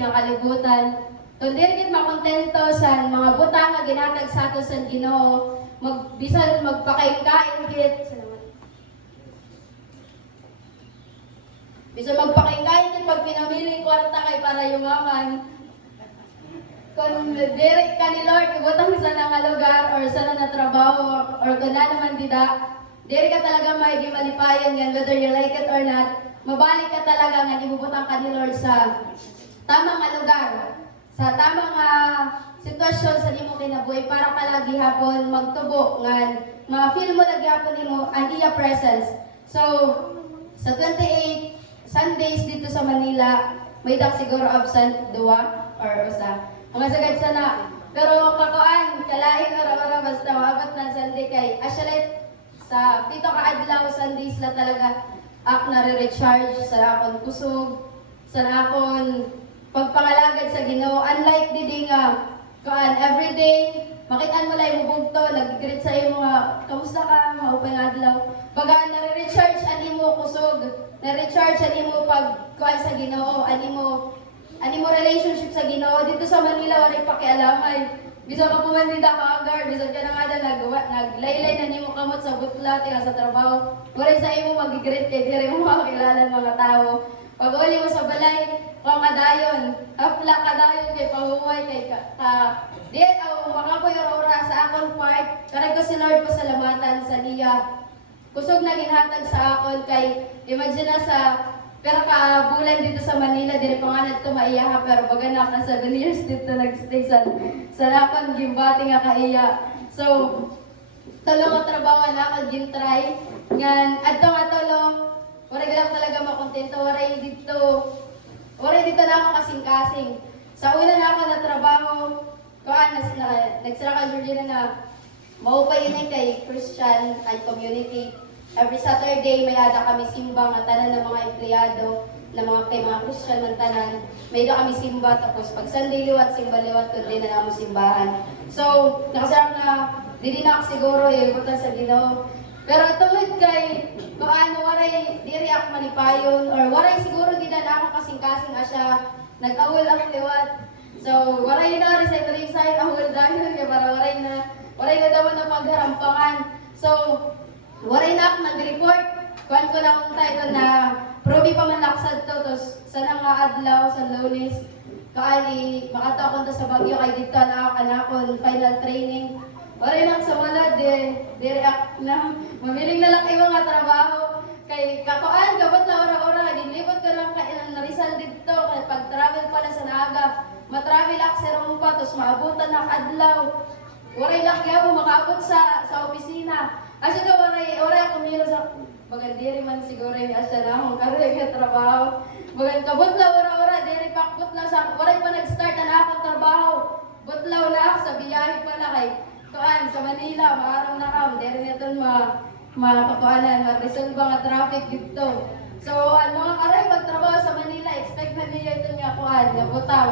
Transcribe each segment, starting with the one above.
nga kalibutan. Kung dili makontento sa mga butang nga ginhatag sa ato sa Ginoo, bisan magpakain-kain gid. Bisan magpakain-kain gid pag pinamili kwarta kay para yumaman. Kung diri ka ni Lord, ibutang sa nga lugar or sa na trabaho or kung na naman dida, diri ka talaga may malipayan yan, whether you like it or not, mabalik ka talaga nga ibubutang ka ni Lord sa tamang nga lugar, sa tamang sitwasyon sa nimo kinabuhi para ka lagi hapon magtubo nga ma-feel mo lagi hapon nimo ang iya presence. So, sa 28 Sundays dito sa Manila, may dak siguro absent duwa or usa. Mga sagad sana. Pero kakuan, kalain ora-ora basta maabot ng Sunday kay actually sa pito ka adlaw Sundays la talaga ak na-recharge sa akon kusog, sa akon pagpangalagad sa Ginoo. Unlike didi nga kuan everyday makitaan mo lang mo bugto, nag-greet sa imo nga kamusta ka, maupay nga adlaw. Baga na-recharge ani mo kusog, na-recharge ani mo pag kuan sa Ginoo, ani mo relationship sa Ginoo. Dito sa Manila wala pakialamay. Bisa ka pumandida ka agar, bisa ka na nga na naglaylay na nimo kamot sa butla, tinga sa trabaho. Wala sa imo mag-greet kay diri mo makakilala mga tao. Pag uli mo sa balay, kung kadayon, hapla kadayon kay pahuway kay di makapoy ora sa akong part, karag ko si Lord pasalamatan sa niya. Kusog na ginhatag sa akon kay imagine na sa pero bulan dito sa Manila, dili pa nga nato maiyaha, pero baga na ka 7 years dito nag-stay sa lakon, gimbati nga kaiya. So, talo ko trabaho na ako, gintry. Nga, adto nga talo, waray lang talaga makontento, waray dito na ako kasing-kasing. Sa una na ako na trabaho, nagsira ka Georgina na maupay yun kay Christian and community. Every Saturday, may ada kami simba, nga tanan ng mga empleyado, kay mga Christian man tanan. May ada kami simba, tapos pag Sunday liwat, simba liwat, kundi na namo simbahan. So, nakasarap na, dili na ako siguro, ibutan sa Ginoo. Pero tungod kay, waray, diri ako manipayon, or waray siguro gina na ako kasing-kasing asya, nag-awol ako liwat. So, waray na rin sa ito awol dahil, kaya para waray na daw na pagharampangan. So, waray na ako nag-report. Kuhan ko na kung tayo na probi pa man laksad to. Tapos sana nga adlaw, sa Lunes. Kaali, makatakon to sa Bagyo. Kay dito na ako kanakon, final training. Waray na sa wala, di-react na. Mamiling na lang kayo mga trabaho. Kay kakuan, gabot na ora-ora. Dinlipot ko lang kayo ng Rizal dito. Kaya pag-travel pala sa Naga, matravel ako sa Rumpa. Tapos maabutan ng adlaw. Waray lang kayo, makaabot sa opisina. Asya daw, oray ako miro sa bagandiri man siguro yung asya na akong karoon yung trabaho. Bagand kabot na ora-ora, diri pakbot na sa, oray pa nag-start na akong trabaho. Butlaw na ako sa biyahe pala kay kuan sa Manila, maarang na kam, diri naton makakuanan, ma-resolve nga traffic dito. So, mga karay, magtrabaho sa Manila, expect na niyo ito nga kuan, nabutaw.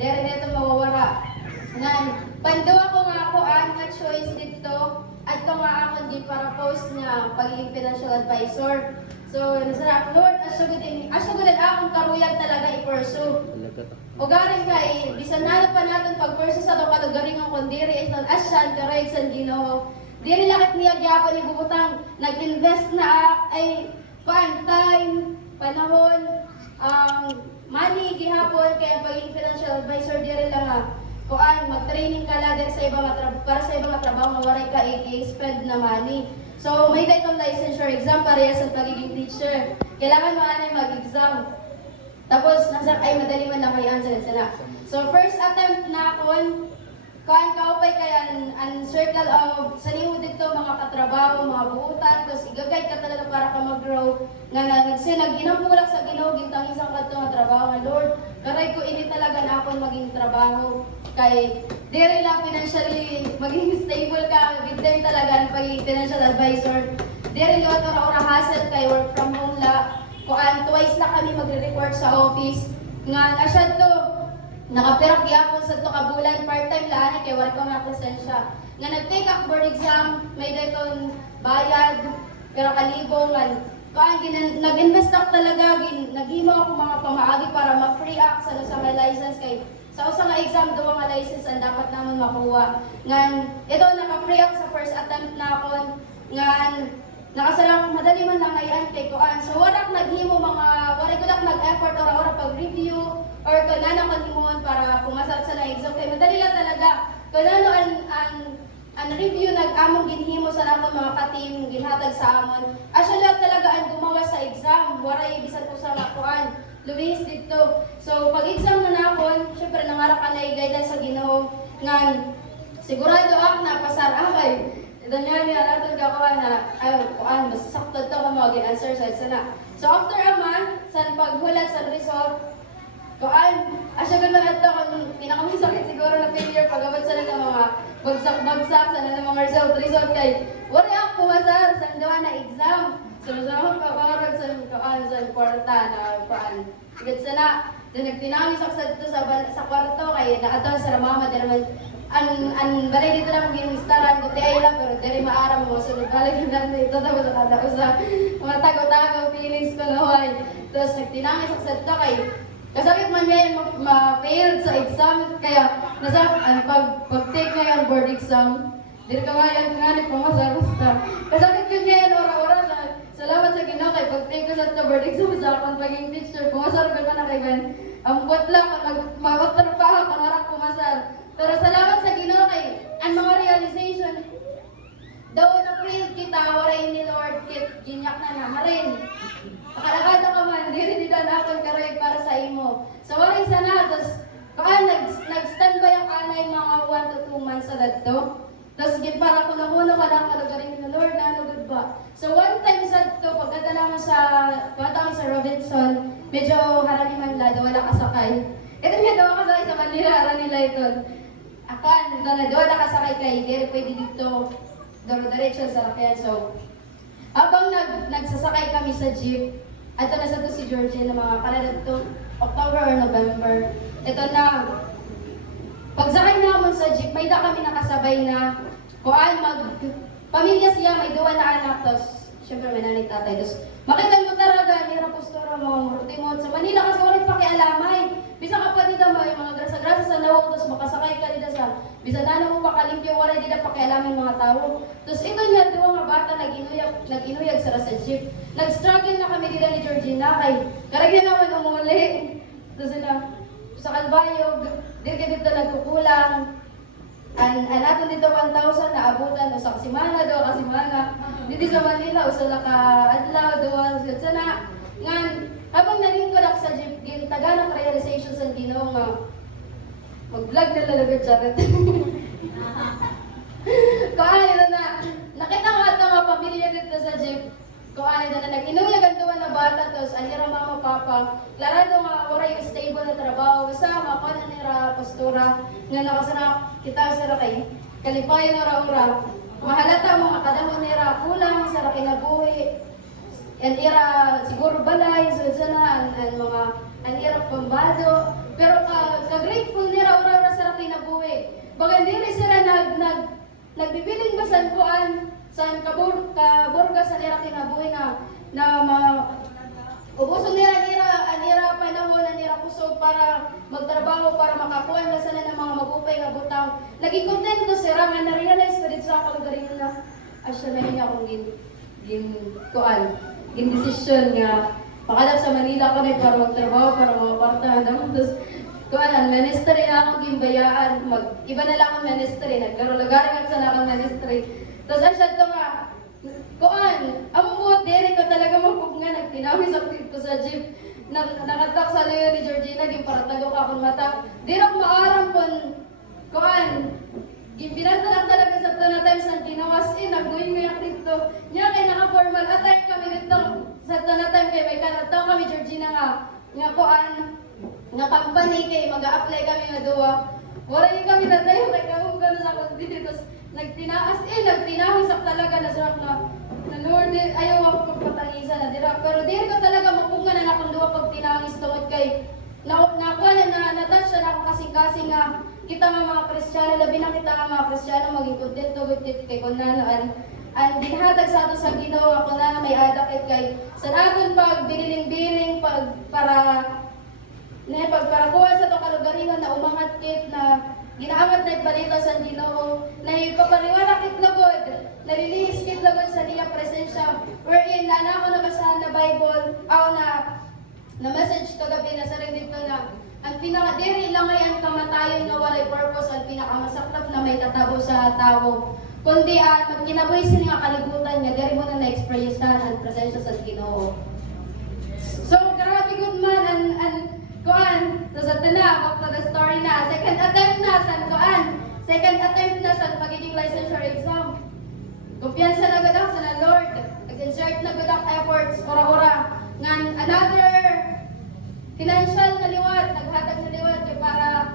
Diri naton mawawara. Ngan, panduwa ko nga kuan, nga choice dito. At ito nga ako di para post niya pagiging financial advisor. So, nasarap, Lord, asya gudin akong karuyag talaga i-pursue. O garing kay, bisan na pa natin pag-pursue sa ito kalugaring ang kondiri, asyan, karayag sa Ginoo. Diri lakit niya gyapon ibubutang, nag-invest na ay time, panahon, money, gihapon, kaya pagiging financial advisor, diri lang kuan mag-training ka lang sa ibang para sa ibang trabaho mawaray ka i-spend na money. So may itong licensure exam para sa pagiging teacher. Kailangan mo mag-exam. Tapos nasa ay madali man lang kay answer sana. So first attempt na akon kuan kaupay kay an circle of sa nimo dito mga katrabaho, mga buutan, tapos igagay ka talaga para ka mag-grow. Nag-inampulak sa Ginoo gintang isang kadto nga trabaho nga Lord. Karay ko ini talaga na akon maging trabaho. Kay diri lang financially maging stable ka, big time talaga ang pagiging financial advisor. Diri liwat ora hassle kay work from home la. Kuan twice na kami magre-report sa office. Nga nasyad to nakaperak gyapon sa to ka bulan part-time la ani kay wala ko nga presensya. Nga nag-take up board exam, may dayton bayad pero kalibo nga nag-invest ako talaga, naghimo ako mga pamaagi para ma-free up sa mga license kay sa usa nga exam duwa nga license ang dapat naman makuha. Ngan ito naka-free up sa first attempt na ako ngan nakasalang madali man lang ngayon kay kuan. So wala naghimo mga wala ko lang nag-effort ora pag-review or kanana ko himon para pumasok sa exam kay madali lang talaga. Kanano ang review nag-among ginhimo sa namon mga ka-team ginhatag sa amon. Asya lang talaga ang gumawa sa exam, waray bisan usa nga kuan. Luwis dito. So pag exam na nakon, syempre nangarap ka na i-guidance sa Ginoo ngan sigurado ako na pasar akay. Ito niya ni alatod ka kuan na ay kuan mas sakto to ko mo gin-answer sa sana. So after a month, sa paghulat sa result, kuan asya gud na ato kun pinakamasakit siguro na failure pagabot sa mga bagsak sa mga result kay wala ako pumasar sa duwa na exam. So sa pag-aral sa kwarta na kuan. Sigit sana then nagtinangi sa sa kwarto kay naaton sa mama din naman an balay dito lang ginistaran ko ay lang pero diri maaram mo so balik na dito tapos kada usa mga tago-tago feelings ko naway. Tapos nagtinangi sa kay kasabit man ngayon ma-fail sa exam kaya nasa pag-take ngayon board exam diri ka ngayon nga ni pumasar basta kasabit ko ngayon ora-ora na salamat sa Ginoo kay pag-take ko sa board exam sa akong paging teacher pumasar ko na kay Ben ambot lang mawag pa ako para pumasar pero salamat sa Ginoo kay ang mga realization daw na prayer kita waray ni Lord kit ginyak na marin. Nakalakad ka man, diri na akong karay para sa imo. So waray sana, tapos nag-standby ang anay mga 1 to 2 months sa dadto. Tapos para ko na muna ka lang kalagarin ni Lord, na ano good ba? So one time sa to, pagkata naman sa Robinson, medyo harami man lado, wala kasakay. Ito nga daw kasakay sa Manila, harang nila ito. Akan, wala kasakay kay, diri pwede dito, daro-diretso sa rakyan. So, habang nagsasakay kami sa jeep, ito na sa to si Georgie na mga kalalad to, October or November. Ito na, pagsakay naman sa jeep, may da kami nakasabay na, kuan pamilya siya, may duwa na anak, tapos, syempre may nanay tatay, tapos, makita mo talaga, nira postura mo, rutimot sa Manila, kasi walang pakialamay. Bisa ka pa dito mo, yung mga grasa-grasa sa nawag, tapos makasakay ka dito sa, bisa na mo makalimpyo, wala dito pakialamin mga tao. Tapos ito niya, duwa nga bata, nag-inuyag sa jeep. Nag-struggle na kami dito ni Georgina, kay karagyan naman umuli. Tapos sila, sa Calvario, dito nagkukulang. Natin dito 1,000 na abutan, usa kasimana daw, kasimana. Dito sa Manila, usa la ka adlaw, daw, sana. Ngan, habang nalingkod ako sa jeep, taganang realization sa Ginoo nga, mag-vlog na lalagod charot. Kuhaan na, nakita ko ito nga pamilya dito sa jeep. Kuhaan na, nag-inuyag ang duwa na bata, tapos anira mama, papa. Klarado nga, oray stable na trabaho. Kasama ko na nira postura. Nga nakasana kita sa rakay. Kalipay na ora-ora. Mahalata mo, makadamo nira kulang sa rakay na buhi. Yan ira, siguro balay, sana, ang ira pambado. Pero ka-grateful nira ora-ora sa rakay na buhi. Bagan dili sila nagbibiling ba sa kuan, sa kaburga sa nira kinabuhi na ubusog nira panahon na nira kusog para magtrabaho para makakuha na sana ng mga magupay nga butang. Naging kontento sila nga na-realize ko dito sa kalagarin na asya na niya akong desisyon nga makalap sa Manila ko na para magtrabaho para mga kwartahan. Tapos ang ministry na akong gimbayaan, iba na lang ang ministry, nagkarulugaring ako sa akong ministry. Tapos asya ito nga, ang buot diri ko talaga magpug nga, nagtinawis ako dito sa jeep. Nakatak sa layo ni Georgina, di para tago ka akong mata. Di rin maaram gimbinanta lang talaga sa ito na times na ginawas nagguing-guing dito. Nya kay naka-formal attire kami dito sa ito na time kay may kanataw kami Georgina nga company kay mag-a-apply kami nga duwa. Wala ni kami na tayo kay kahugan sa akong dito. Tapos nagtinahos talaga na sarap na Lord, ayaw ako pagpatangisa na dira. Pero di ko talaga mapunga na akong duwa pag tinangis tungod kay nakuha na natouch na ako kasing-kasing nga kita nga mga Kristiyano, labi na kita nga mga Kristiyano maging kontento with it kay kung nanoan. ang ginhatag sa ato sa Ginoo ako na may adakit kay sa aton pag biniling-biling pag para kuha sa to kalugaringon na umangat kit na ginaangat na balita sa Ginoo na ipapariwara kit lagod nalilihis kit lagod sa niya presensya wherein na ako nabasahan na Bible aw na message kagabi na sa rin dito na ang pinakadiri lang ay ang kamatayon nga walay purpose ang pinakamasaklap na may tatabo sa tao kundi magkinabuhi sila nga kalibutan niya diri mo na na-experience ang presensya sa Ginoo. So grabe good man and kuan so sa tana back to the story na second attempt na sa pagiging licensure exam. Kumpiyansa na gud ako sa Lord. Nag-insert na gud ang efforts ora-ora ngan another financial na liwat naghatag na liwat kay para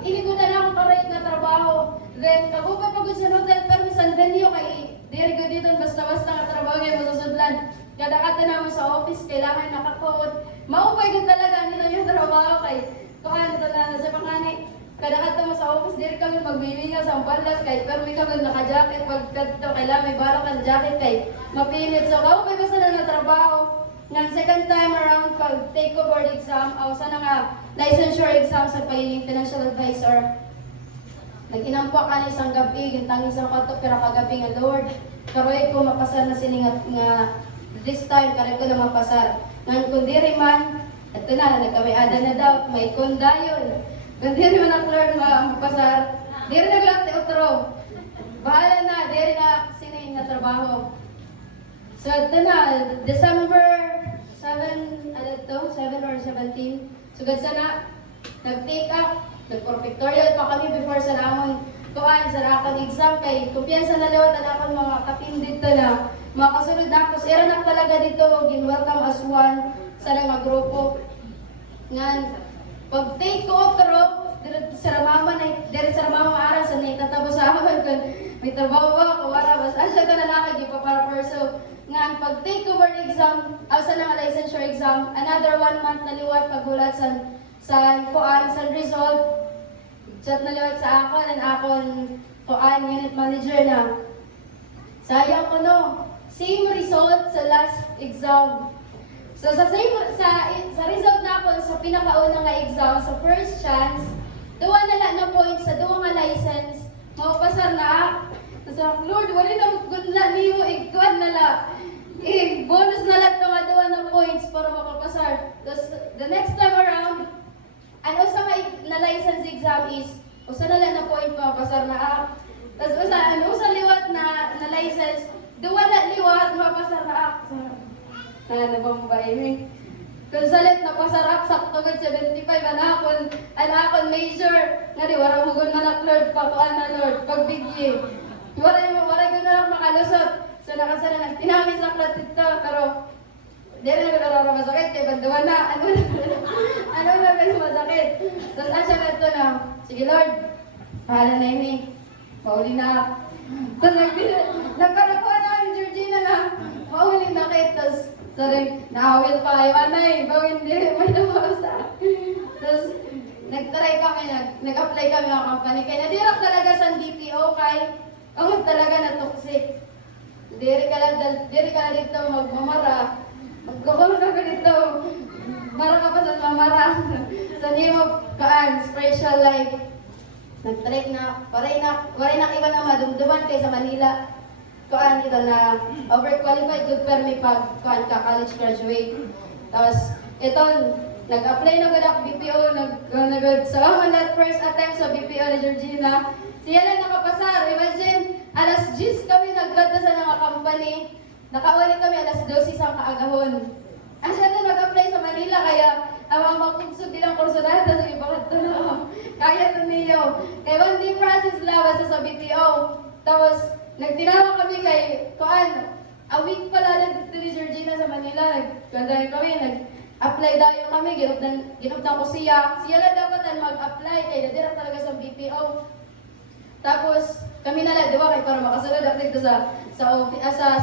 inigodan ako correct na trabaho. Then kabuka pagod sa hotel pero sa venue kay diri gud dito basta-basta nga trabaho kay masusudlan. Kada kata naman sa office, kailangan naka-code. Maupay ko talaga nito yung trabaho kay kuhan ito na sa pangani. Kada kata mo sa office, diri kami magbibiga sa ambalas kay pero may kami naka-jacket pag kadto kailangan may balak ang jacket kay mapilit. So maupay ko sa na trabaho. Nang second time around pag take board exam, sana nga licensure exam sa pagiging financial advisor. Nag-inampo ka ni isang gabi, gintang isang kato pero kagabi nga Lord. Karoy ko mapasar na siningat nga this time, kaya ko na mapasar. Ngan kung diri man, ito na, nagkamay-ada na daw, may kondayon. Kung diri man ang Lord mapasar, diri na lang teotro. Bahala na, diri na sinin na trabaho. So ito na, December 7, 7 or 17. Sugad sana, nag-take up, nag-pictorial pa kami before sa namon. Kuhaan sa akong exam kay kumpiyansa na liwat ang akong mga kapin dito na makasunod na ako. Era na talaga dito, gin-welcome as one sa mga grupo. Ngan, pag take ko pero dire sa mama ara sa naitatabo sa amin kung may trabaho ako, wala bas asya ka na nakagi pa para perso. Ngan, pag take over exam, sa nga licensure exam, another 1 month na liwat paghulat sa result. Chat na liwat sa akon, and akon unit manager na. Sayang ko no, same result sa last exam. So sa result na ako sa pinakauna nga exam, sa first chance, duwa na lang na points sa duwa nga license, maupasar na. So Lord, wala na good na niyo, iguan na lang. Bonus na lang nga duwa na points para makapasar. The next time around, ano sa na license exam is, usa na lang na point mapasar na ako. Tapos usa liwat na license, duwa na liwat mapasar na ako. Nabambay mi. Kung salit napasar ako, sakto gud 75, anakon major, nga di, wala mo gud manak Lord, pakuan na Lord, pagbigye. Wala gud na lang makalusot. So nakasara na, tinamis na klat dito, pero dili na gud masakit kay banduwa na. Ano na gud masakit. Tapos asya na ito na, sige Lord, pahala na ini. Mauli na. Tapos nagkarakuha na yung Georgina na, mauli na kayo. Tapos sorry, naawil pa kayo. Anay, bawin din, may namasa. Tapos nag-try kami, nag-apply kami ng company. Kaya nadirap talaga sa DPO kay, talaga na toxic. Diri ka lang dito magmamara. Magkakong ka dito. Mara ka pa sa mamara. Sa name of spiritual life. Nag-trek na, waray na iba na madumduman kay sa Manila. Ito na overqualified good permi pag ka-college graduate. Tapos, ito, nag-apply na gud ako BPO, salamat that first attempt sa BPO ni Georgina. Siya lang nakapasar. Imagine, alas 10 kami naggrad sa mga company. Nakaulit kami alas 12 isang kaagahon. Asya na nag-apply sa Manila, kaya ang mga magkugsog nilang kursunada sa ibakat to na. Kaya to niyo. Kaya one day process lawas sa BPO. Tapos, nagtinawa kami kay a week pala na dito ni Georgina sa Manila. Nagkandahin kami, nag-apply dayo kami, ginupdan ko siya. Siya lang dapat mag-apply, kaya nadira talaga sa BPO. Tapos, kami na lang, diba, kay para makasunod ako dito sa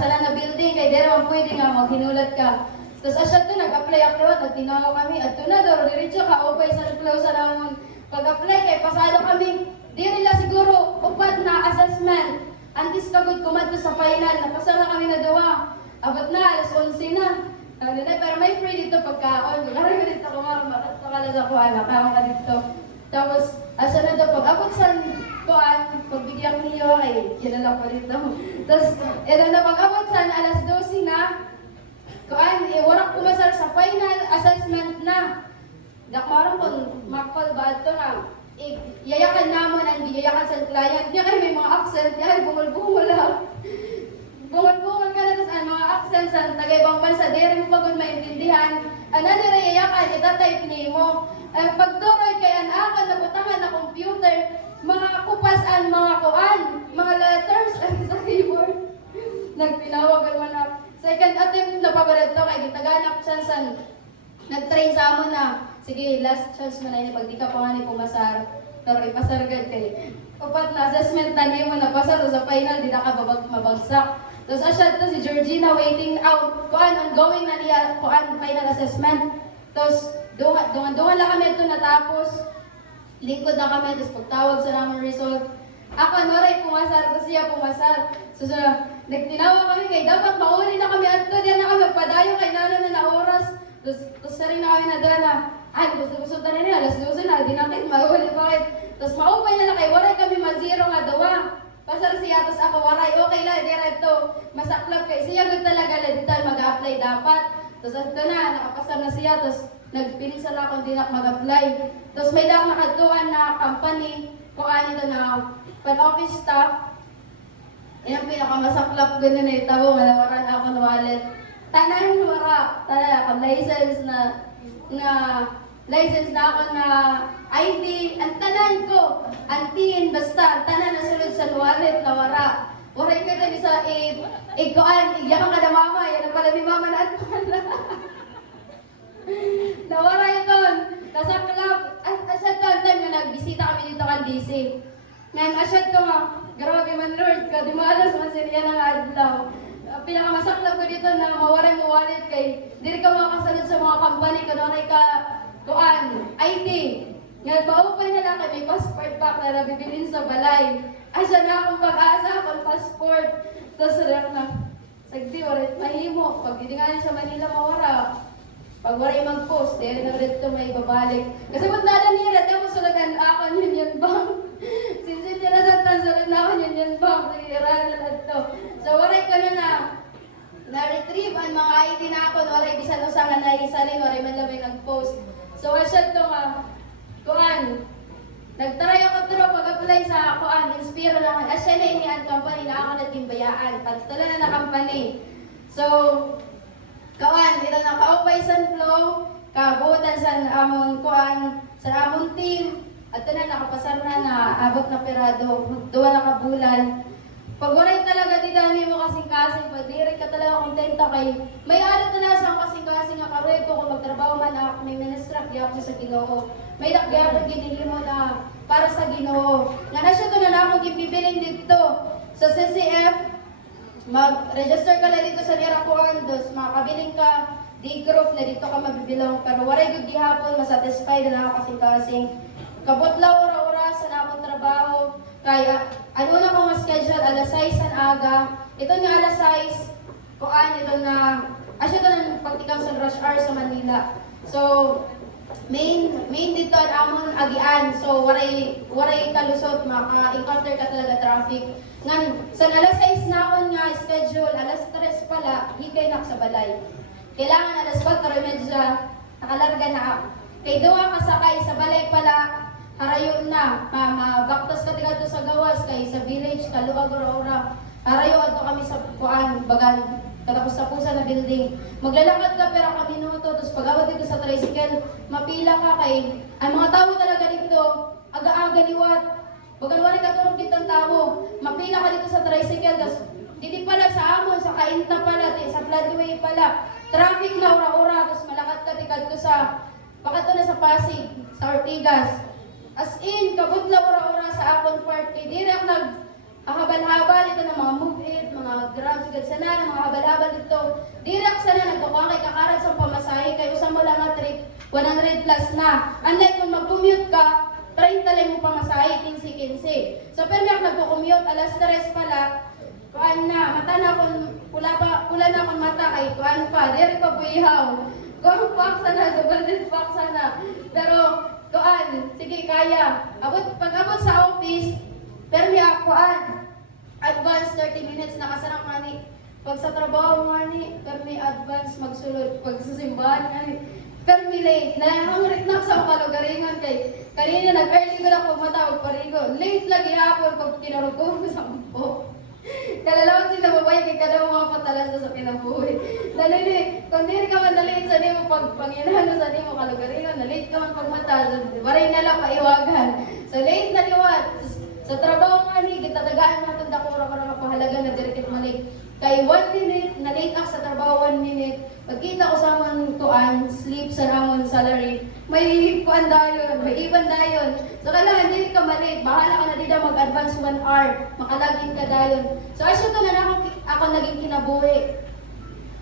Lana building, kay dera ang pwede nga, maghinulat ka. Tapos asya to, nag-apply ako, nagtinawa kami, at to na, daro, diretso ka, okay sa reply sa namon. Pag-apply, kay pasado kami, di nila siguro, upat na assessment. Antis kagod kumadto sa final, napasara kami na dawa. Abot na, alas 11 na. Pero may free dito pagkaon. Kaya ko dito kumama, makala sa kuha, nakama ka dito. Tapos, asa na daw, pag abot sa kuhan, pagbigyan niyo, ay, kilala ko dito. Tapos, ito na, pag abot sa alas 12 na, kuhan, warak pumasar sa final assessment na. Dakmaron kung makol ba ito na, yayakan namon ang yayakan sa client. Diya kayo may mga accent, diya kayo bungol-bungol lang. Bungol-bungol ka na tas ang mga accents ang tagaybang bansa, diri mo pagod maintindihan. Ano nila yayakan, itatype ni mo. Pagduroy kay anakan, nabutangan na computer, mga kupas ang mga kuan, mga letters sa keyboard. Nagtinawag naman na. Second attempt na pagod ito kay gitaganak chansan. Nag-train sa amon na. Sige, last chance mo na yun. Pag di ka pa nga ni pumasar, pero ipasaragad kay. Upat na assessment na niyo mo napasar, sa final, di na ka mabagsak. Tapos asya to si Georgina waiting out. Kuan, ongoing na niya, kuan, final assessment. Tapos, dungan lang kami ito natapos. Lingkod na kami, tapos pagtawag sa namin result. Ako, noray pumasar, tapos siya pumasar. So, nagtinawa kami kay dapat mauli na kami at diyan na kami padayo kay nana na oras. Tapos sa rin na kami na doon na, gusto na rin na, alas 12 na, di natin mauli bakit. Tapos maupay na kay waray kami mazero nga dawa. Pasar siya, tapos ako waray, okay lang, diretto. Masaklap kay siya, good talaga na dito mag-apply dapat. Tapos ito na, nakapasar na siya, tapos nagpiling sa lakon din ako mag-apply. Tapos may lang nakatuan na company, kung ano ito na pan-office staff. Yan ang pinakamasaklap ganun na itabo, malawaran ako ng wallet. Tanan wara, tanan ako license na ako na ID, ang tanan ko, ang tin, basta, tanan na sulod sa wallet na wara. Waray ka din sa ikuan, iyakan ka na mama, yan ang pala ni mama na atman. Nawara yun, nasa club, asyad ko ang time na nagbisita kami dito kan DC. Ngayon, asyad ko nga, grabe man Lord, kadimalas man siniya ng adlaw. Pinakamasaklap ko dito na mawaray mo wallet kay diri ka makasunod sa mga company kunoray ka kuan IT. Ngayon maupay na lang kay may passport pack na nabibilin sa balay. Asa na akong pag-asa akong passport. Tapos na sagdi warit mahimo pag gidingan sa Manila mawara. Pag waray mag-post, dahil na ulit ito may babalik. Kasi kung dala niya, dati mo sulagan ako Union Bank. Since niya na sulad na ako Union Bank, nagirahan na ito. So, waray ko na-retrieve ang mga ID na ako, waray bisan usangan na isalin, waray man lang nag-post. So, asya ito nga, kuan, nagtry ako pero pag-apply sa kuan, inspiro lang, asya na ini ang company na ako na timbayaan, pagtala na na company. So, kawan, ito na kaupay sa flow, kabutan sa amon kuan, sa amon team, at ito na nakapasar na abot na pirado, duwa na kabulan. Pag waray talaga di dami mo kasing-kasing, pag direct ka talaga kontento kay, may alat na sa kasing-kasing nga karoy ko, kung magtrabaho man ako, may ministra, ako sa Ginoo. May dakgyarang ginili mo na para sa Ginoo. Nga na siya ito na akong ipipiling dito sa CCF, mag-register ka na dito sa Nirakuan, dos makakabiling ka, D-group na dito ka mabibilong, pero waray good gihapon, masatisfied na ako kasing-kasing. Kabutlaw ora-ora sa akong trabaho, kaya ano na kong schedule, alas 6 ang aga, ito nga alas 6, kuan, ito na, asya ito ng pagtikam sa rush hour sa Manila. So, main dito ang amon agian, so waray kalusot, maka-encounter ka talaga traffic. Ngan, sa alas 6 na ako nga schedule, alas 3 pala, higay na sa balay. Kailangan alas 4, medya nakalarga na ako. Kay duwa kasakay sa balay pala, harayon na, baktas ka tiga sa gawas, kay sa village, kaluag ora-ora. Harayo ato kami sa kuan, bagan, katapos sa pusa na building. Maglalakad ka pero ka minuto, tapos pag-awat dito sa tricycle, mapila ka kay, ang mga tao talaga dito, aga-aga liwat. Bagan wala ka turong kitang tao, mapila ka dito sa tricycle, tapos dito pala sa amon, sa kainta pala, sa floodway pala. Traffic na ora-ora, tapos malakad ka tikad ko sa, bakit na sa Pasig, sa Ortigas. As in, kabutla ora-ora sa akon part, kay direct habal-habal ito ng mga move-it, mga grabs, sana, mga habal-habal dito. Direct sana, nagkukuha kay kakarat sa pamasahe, kay usang mo lang nga trip, 100 plus na. Unlike kung mag-commute ka, 30 lang mo pamasahe, 15-15. So, pero nagko-commute, alas 3 pala, kuan pa, diri pa buihaw. Kung paksa na, double paksa na. Pero, kuan, sige, kaya. Pag-abot sa office, pero niya kuan, advance 30 minutes, nakasarang mani. Pag sa trabaho mani, pero may advance magsulod. Pag sa simbahan mani, pero may late. Nahangrit na sa kalugaringan kay kanina nag-early ko na pag matawag parigo. Late lagi hapon pag kinarugong sa ampo. Kalalawag sila babae kay kada mga patalas na sa kinabuhi. Dalili, kung di ka man dalili sa nimo pag panginahan sa nimo kalugaringan, na-late ka man pag matal. Baray na lang maiwagan. So late na liwat. Sa trabaho nga ni, gitatagaan natin dako ra mapahalaga na direkit malik. Kay 1 minute, na-late ako sa trabaho 1 minute. Pagkita ko sa amon kuan, sleep sa amon salary, may kuan dayon, may iban dayon. So kailangan hindi ka mali, bahala ka na dito mag-advance 1 hour, makalagin ka dayon. So asya to na ako naging kinabuhi.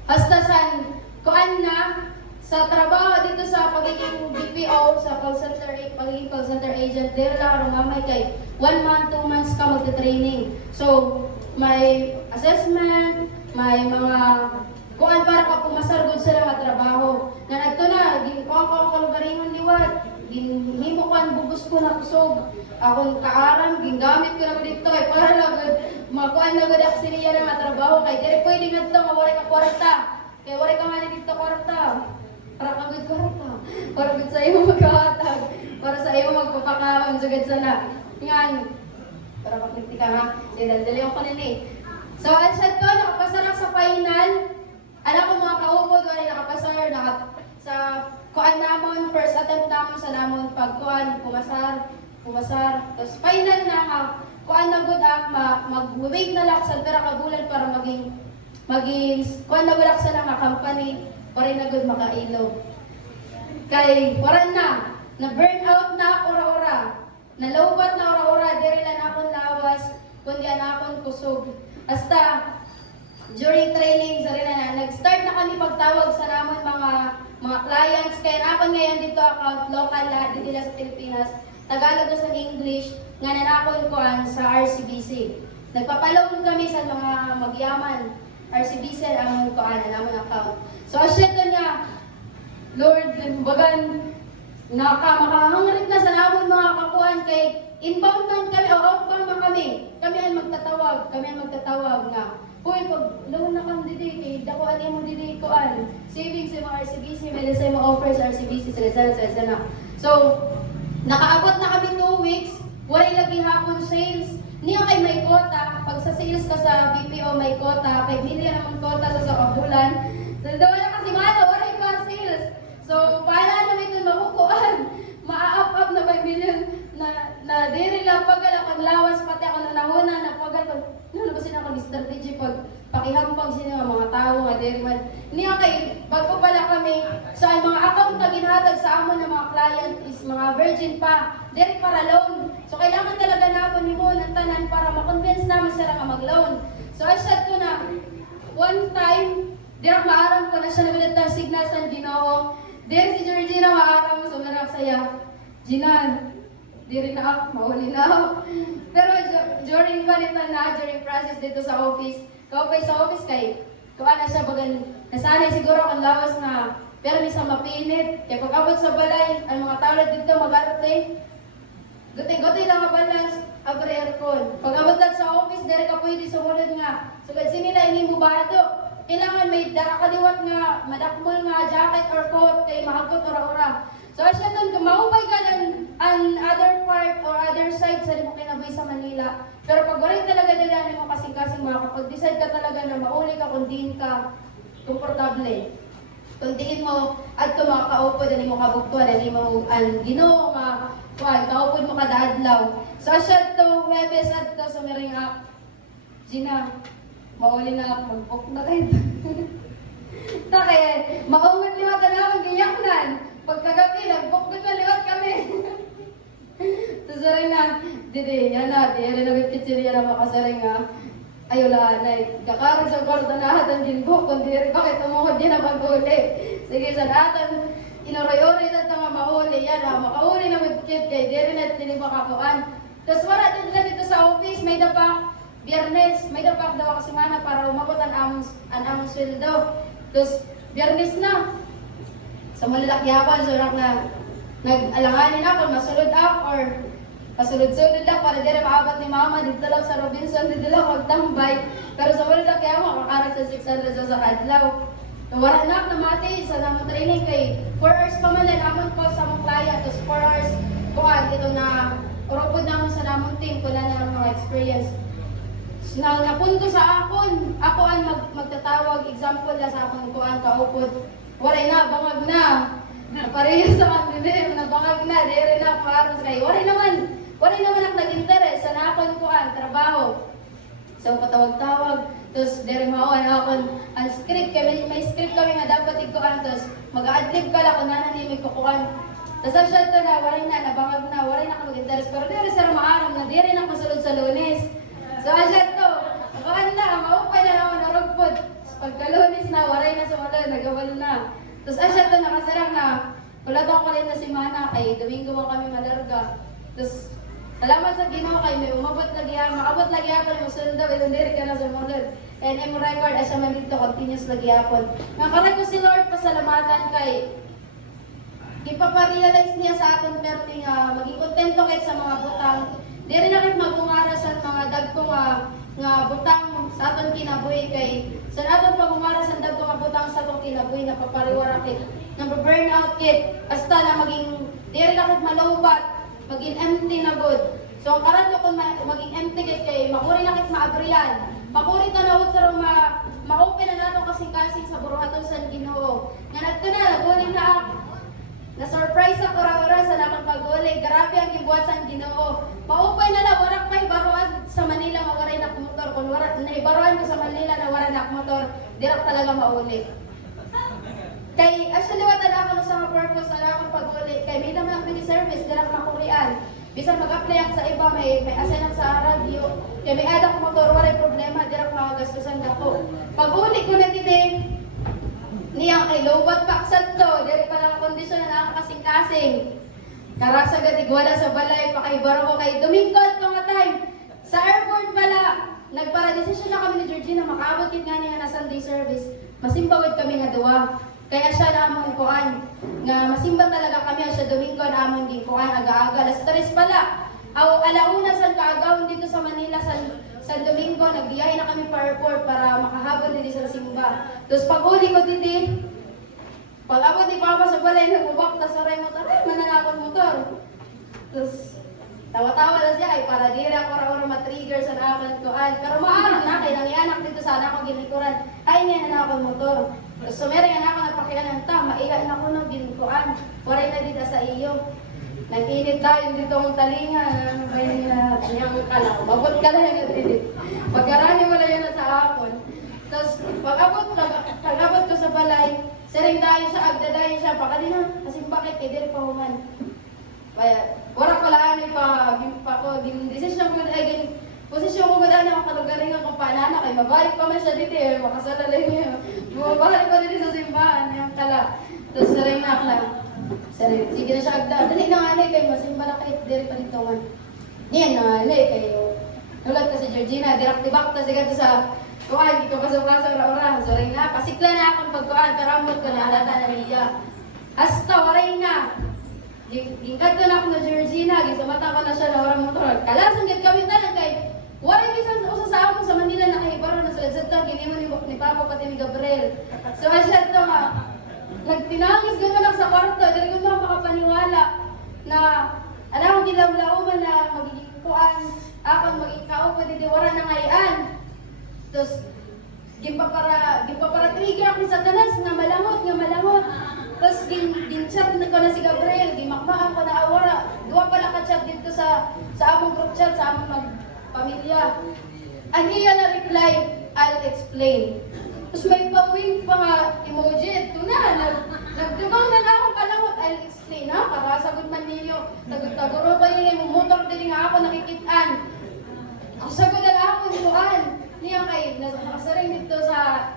Hasta san kuan na sa trabaho dito sa pagiging BPO, sa call center, pagiging call center agent, there lang ako mamay kay 1 month, 2 months ka magte-training. So may assessment, may mga kuan para ka pumasargod sa mga trabaho. Na nagto na, ginkuha ko ang kalugaringon liwat, ginhimo ko ang bubus ko na kusog. Akong kaaram, gingamit ko na dito kay para lagod, makuan na gud ako siniya ng mga trabaho kay diri pwede ngadto nga wala ka kwarta. Kay wala ka man dito kwarta. Para ka gud kwarta. Para gud sa imo magkahatag, para sa imo magpapakaon sugad sana. Ngan para makritika ha. Dali ako nini. So asad to nakapasa lang sa final. Anak ko mga kaupod wala nakapasar sa kuan namon first attempt namon sa namon pagkuan pumasar. Tapos final na nga kuan na gud ang mag-wait na laksan pero kabulan para maging kuan na gud sa nga company para na gud makailo. Kay waran na burn out na ora-ora. Nalawbat na ora-ora diri lang akong lawas kundi anakon kusog. Hasta during training sa rin na nag-start na kami pagtawag sa namon mga clients kaya nakon ngayon dito account local lahat dito sa Pilipinas. Tagalog sa English nga nanakon ko sa RCBC. Nagpapalong kami sa mga magyaman. RCBC ang kuan namon account. So asya to niya Lord, bagan makahangrit na sa namon mga kakuan kay inbound man kami o outbound man kami. Kami ang magtatawag nga. Hoy, pag loan na kang didi, kay dako ani mo didi kuan. Savings sa mga RCBC, may sa mga offers RCBC sa sana. So, nakaabot na kami 2 weeks, walay lagi hapon sales. Niya kay may quota, pag sa sales ka sa BPO may quota, kay million naman quota sa kabulan. So, daw na kasi malo, walay pa sales. So, paano na ito makukuan? Ma-up na 5 million na diri lang pagala pag lawas pati ako na nahuna na pagala pag nalabasin ako ni strategy pag pakihampang sila mga tao nga diri man niya kay bago pala kami sa mga account na ginhatag sa amon ng mga client is mga virgin pa diri para loan so kailangan talaga napon nimo ng tanan para ma-convince namin sila nga mag-loan so asya to na one time dira maaram ko na siya nabilat ng signal sa Ginoo diri si Georgina maaram so narak saya Gina diri na ako, mahuli na ako. Pero during process dito sa office, kaupay sa office kay, kuha na siya bagan, nasanay siguro ang lawas na, pero minsan mapinit. Kaya pag abot sa balay, ang mga tao dito mag-arte, guti lang ang balance, abre aircon. Pag abot lang sa office, diri ka pwede sumunod nga. So kasi nila, hindi mo bahado. Kailangan may darakaliwat nga, madakmol nga, jacket or coat, kay mahagot ora-ora. So asya doon, kumaupay ka ang other part or other side sa mo kinabuhi sa Manila. Pero pag waray talaga nila mo kasing-kasing makakapag-decide ka talaga na mauli ka kung diin ka komportable. Kung diin mo at makakaupod, ani mo kabuktuan, ani mo ang Ginoo kaupod mo kada adlaw. So asya to, Webes at to sa miring up. Gina, mauli na ako, mag-book na kayo. Takay, maungat liwat na ako, giyaknan. Pagkagabi, nag-book na liwat kami. Sasaring na, didi, yan na, di rin nagkitsiriya na makasaring nga. Ayula, na, kakarag sa kwarta na hatan din book, kung di rin bakit tumuhod din na pag-uli. Sige, sa natin, inoray-oray sa nga mahuli, yan ha, makauli na magkit kay, di rin natin makakuan. Tapos wala din dito sa office, may dapak, Biyernes, may dapak daw kasi mana para umabot ang among sweldo. Tapos, Biyernes na. Sa malalakyapan, so na nag-alanganin ako, masulod ako, or pasulod-sulod lang para di na maabot ni Mama, dito lang sa Robinson, dito lang magtambay. Pero sa malalakyapan, makakarag sa 600 sa kadlaw. Wala na ako namati sa namang training kay 4 hours pa man lang amon ko sa mong client, tapos 4 hours kuhan, ito na urupod naman sa namang team, kula na ng mga experience. So, napunto sa akon, ako ang magtatawag, example na sa akon kuhan, kaupod. Wala na, bangag na. Parehas sa kandilim, nabangag na, dere na, maaros kayo. Wala naman ako nag-interest sa nakon kuhan, trabaho. So, patawag-tawag, tapos dere mawan ako ang script, kaya may script kami nga dapat ikuhan, tapos mag-a-adlib ka lang kung nananimig kukuhan. Tapos ang siya ito na, walay na, nabangag na, walay na ka mag-interest, pero dere sa maaram na, dere na masulod sa Lunes. So, ang siya ito, nakaan na, maupay na naman, narugpod. Pagka-Lunes na, walay na sa mala, nagawal na. Tapos ang siya ito, nakasarang na, wala ko rin na si Mana, kay Domingo mo kami malarga. Tapos, salamat sa Ginoo kay may umabot lagi makabot lagi ako ni musundo itong diri ka na sa mulod. And I'm record as man dito continuous lagi hapon. Nakaray ko si Lord pasalamatan kay ipaparealize niya sa aton perting maging kontento kay sa mga butang. Diri na kay magungara sa mga dagkong nga butang sa aton kinabuhi kay sa aton pagungara sa dagkong nga butang sa aton kinabuhi na papariwara kay nang burnout kit hasta na maging diri na kay malawbat maging empty na good. So, ang karat ko kung maging empty kay makuri na kit maabrilan. Makuri ka na sa ma-open na nato kasing-kasing sa buruhaton sa Ginoo. Nga nagto na, naguling na ako. Na-surprise ako ra-ora sa nakang pag-uli. Grabe ang gibuhat sa Ginoo. Ma-open na lang, warak pa ibaruan sa Manila, mawaray na motor. Kung naibaruan ko sa Manila na wala na motor, direct talaga mauli. Kay, actually, watan ako sa mga purpose na akong pag-uli. Kay, may naman ang mini-service, direct makurian. Bisan mag-apply ako sa iba, may assign ako sa radio. Kaya may adak motor, walay problema, direct makagastusan ako. Pag-uli ko na gini, niya kay lowbat paksat to, direct pala ang kondisyon na nakakasing-kasing. Karasa gatig wala sa balay, pakaibaro ko kay Domingo at mga time. Sa airport pala, nagpara-desisyon na kami ni Georgina, makaabot yun nga niya na Sunday service. Masimbawid kami nga duwa. Kaya siya namon kuan nga masimba talaga kami siya Domingo namon din kuan aga-aga alas 3 pala. Aw alauna sa kaagawon dito sa Manila sa Domingo nagbiyahe na kami pa airport para makahabol din sa simba. Tapos pag-uli ko din pag-abot di Papa sa balay nagbubak ta sa motor ay mananakot motor. Tapos tawa-tawa na siya ay para dira ko ra ma-trigger sa nakon kuan. Pero maaram na kay nangianak dito sa anak ko gilikuran. Ay niya na ako motor. So, meron yan ako napakilan ng tama, ilan ako ng ginkuan. Waray na dito sa iyo. Nag-init tayo dito ang talingan. May niyang kala. Mabot ka na yan dito. Pagkarani mo na yan sa akon. Tapos, pag-abot ko sa balay, sering tayo siya, agdadayo siya. Baka din na, kasi bakit, hindi rin pa human. Kaya, wala ko lang pa ko. Decision ko na, posisyon ko ba na ang kalugaringan kung paano kay mabalik pa man siya dito eh, makasalalay niya. Mabalik pa dito sa simbahan, yung kala. Tapos saring na lang. Sige na siya agda. Dali na nga kay masimba na kahit diri pa dito man. Yan na nga kayo. Nulat ka si Georgina, direktibak ta siya sa kuhan, hindi ko pasok-pasok ra-ora. Saring na, pasikla na akong pagkuhan, karamot ko na halata na niya. Hasta, waray na. Gingkat ko na ako na Georgina, gisumata ko na siya na orang motor. Kalasan gid kami tanan kay wala bisan usa sa ako sa Manila nakahibaro na sa Lagzata ginimo ni Papa pati ni Gabriel. So asya to nga nagtinangis gano'n lang sa kwarto, dili ko makapaniwala na alam ko gilawlaw na magiging kuan akong maging kaupo dito wala na ngayan. Tapos gimpapara trigger ako sa tanas nga malangot. Tapos gin-chat na ko na si Gabriel, gimakmaan ko na awara. Duwa pala ka chat dito sa among group chat sa among pamilya. Ang iya na reply, I'll explain. Tapos may pa-wing pa nga emoji. Ito na, nagdugong na akong palangot, I'll explain ha. Para sagot man ninyo, nagtaguro ba yun yung motor din nga ako nakikitaan. Sagot na ako yung kuhan. Niya kay, nakasaring dito sa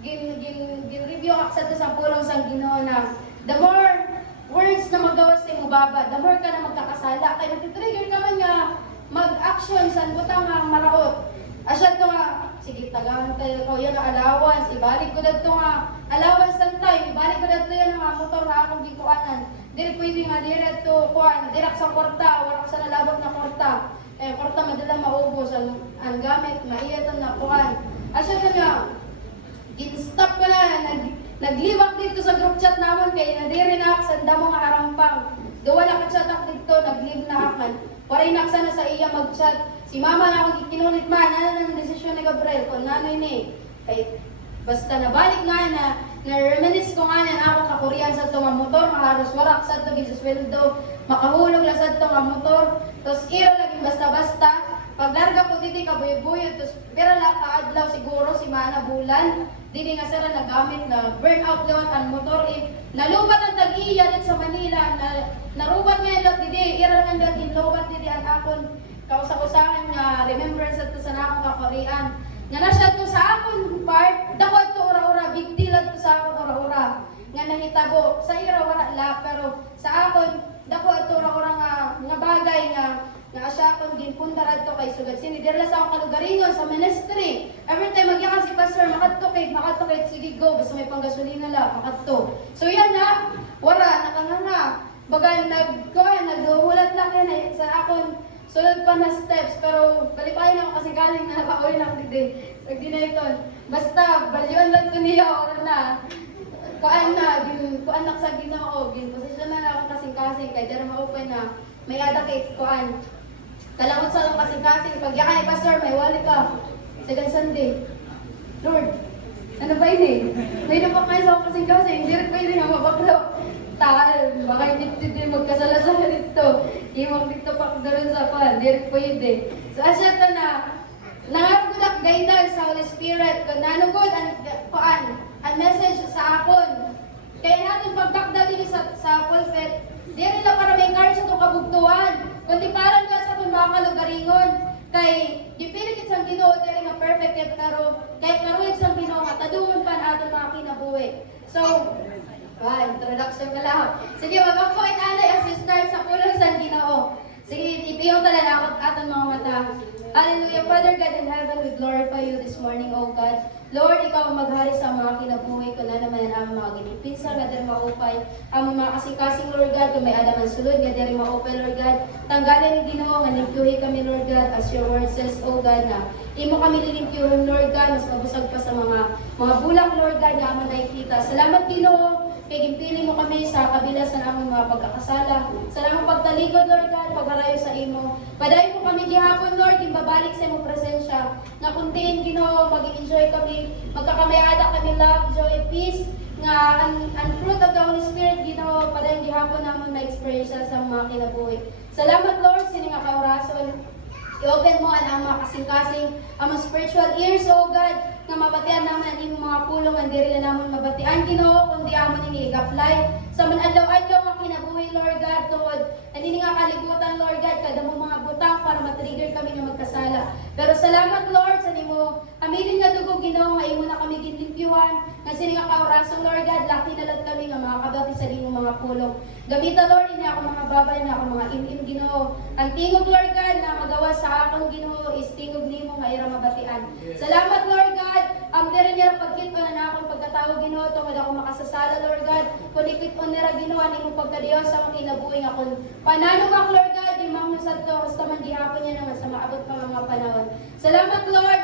gin-review ako sa pulong sa Ginoo na the more words na magawas sa mubaba, the more ka na magkakasala. Kaya natitrigger ka man nga mag-action sa butang nga maraot. Asya to nga, sige, tagahan kayo ko yan ang allowance. Ibalik ko dito nga, allowance ng time. Ibalik ko dito yan ang motor na akong gikuanan. Dili pwede nga, dili to kuan, dirak sa kwarta, wala ka sa nalabag na kwarta. Kwarta madala maubos, ang gamit, maiyatan na kuan. Asya to nga, in-stop ko lang, nagliwak dito sa group chat naman kay nadiri na ako sa damo nga arampang. Duwa na ka-chat ako dito, nag-leave na ako. Waray naksa na sa iya mag-chat. Si mama na akong kinulit man, ano ng desisyon ni Gabriel, kung nanoy ni. Kay, basta nabalik nga na reminisce ko nga na ako kakurian sa itong motor, makaharos warak sa ito, gisusweldo, makahulog lang sa itong motor, tapos iro laging basta-basta. Paglarga ko dito, kabuyod-buyod, tapos pero nakaadlaw siguro si Mana Bulan, dili nga sila nagamit na burnout daw ang motor. Nalubat ang tag-iya sa Manila, narubat nga yung dito, ira nga daw ginlubat dito ang akon kausa-usahan nga remembrance at sa nakong kakorian. Nga na siya to sa akon part, dako ito ura-ura, big deal at sa akon ura-ura. Nga nahitabo, sa ira wala la, pero sa akon, dako ito ura-ura nga bagay nga asya akong ginpunta radto kay sugad sinidirla sa akong kalugaringon sa ministry. Every time magyakan si pastor, makadto kay sige go, basta may panggasolina la, makadto. So yan na, wala, nakanganga. Baga nagduhulat lang yan sa akong sulod pa na steps, pero balipayan ako kasi galing na nakauwi na ako dito. Nagdinayton. Basta, balyon lang ito niya, oras na. Kuan na sa Ginoo, posisyon na ako kasing-kasing, kay dara ma-open na, may adakit, kuan. Kalangot sa lang kasing-kasing, pag yakan ni pastor, may wali ka. Second Sunday. Lord, ano ba ini? May napak kayo sa kasing-kasing, hindi rin pwede nga mabaklaw. Tal, baka hindi magkasala-sala dito. Iwag dito pa doon sa pan, hindi pwede. So, asya to na, nangaragulak guidance sa Holy Spirit, kung nanugod ang message sa akon. Kaya natin pagbakda din sa pulpit, di rin na para may encourage sa itong kabugtuan, kundi para nga sa itong mga kalugaringon. Kay, di pilit isang Ginoo, di rin nga perfect yet, pero kahit karuhin isang Ginoo, matadungan pa na itong mga kinabuhi. So, introduction ka lang. Sige, mag-appoint anay ang sister sa pulang San Ginoo. Sige, itiyo talaga ako at atong mga mata. Hallelujah. Father God in heaven, we glorify you this morning, O God. Lord, ikaw ang maghari sa mga kinabuhi ko na naman ang mga ginipinsa nga diri maupay. Ang mga kasing-kasing, Lord God, kung may adaman sulod nga diri maupay, Lord God. Tanggalin ni Ginoo nga limpyuhi kami, Lord God, as your word says, O God, na imo kami lilimpyuhin, Lord God, mas mabusag pa sa mga bulak, Lord God, nga amo nakikita. Salamat, Ginoo. Kaya gimpili mo kami sa kabila sa namang mga pagkakasala. Sa namang pagtalikod, Lord God, pagarayo sa imo. Padayon mo kami gihapon, Lord, gimbabalik sa imong presensya. Nga kuntiin, Ginoo, mag-enjoy kami, magkakamayada kami love, joy, peace. Nga ang fruit of the Holy Spirit, Ginoo, padayon gihapon naman na-experience sa mga kinabuhi. Salamat, Lord, sini nga kaurason. I-open mo ang mga kasing-kasing, ang mga spiritual ears, O God, nga mabatian naman ang imong mga pulong, ang diri na naman mabatian, Ginoo, kundi amon ini i-apply. Sa manadlaw-adlaw nga kinabuhi, Lord God, tungod nanini nga kalibutan, Lord God, kada mo mga butang para matrigger kami nga magkasala. Pero salamat, Lord, sa nimo aminin nga dugo, Ginoo, nga imo na kami ginlimpyuhan, nga sini nga kaurason, Lord God, laki na lang kami nga makakabati sa imong mga pulong. Gamita, Lord, ini ako mga babay na ako mga in Ginoo. Ang tingog, Lord God, na magawa sa akong Ginoo is tingog nimo nga ira mabatian. Salamat, Lord God, diri niya pagkit ko na akong pagkatawag, Ginoo, tungod ako makasasala, Lord God, kunikit on nira, Ginoo, nimo pagkadios sa akong kinabuhi nga kun pananumak, Lord God, yung mga nusad to, hasta man gihapon niya naman sa maabot pa mga panahon. Salamat, Lord,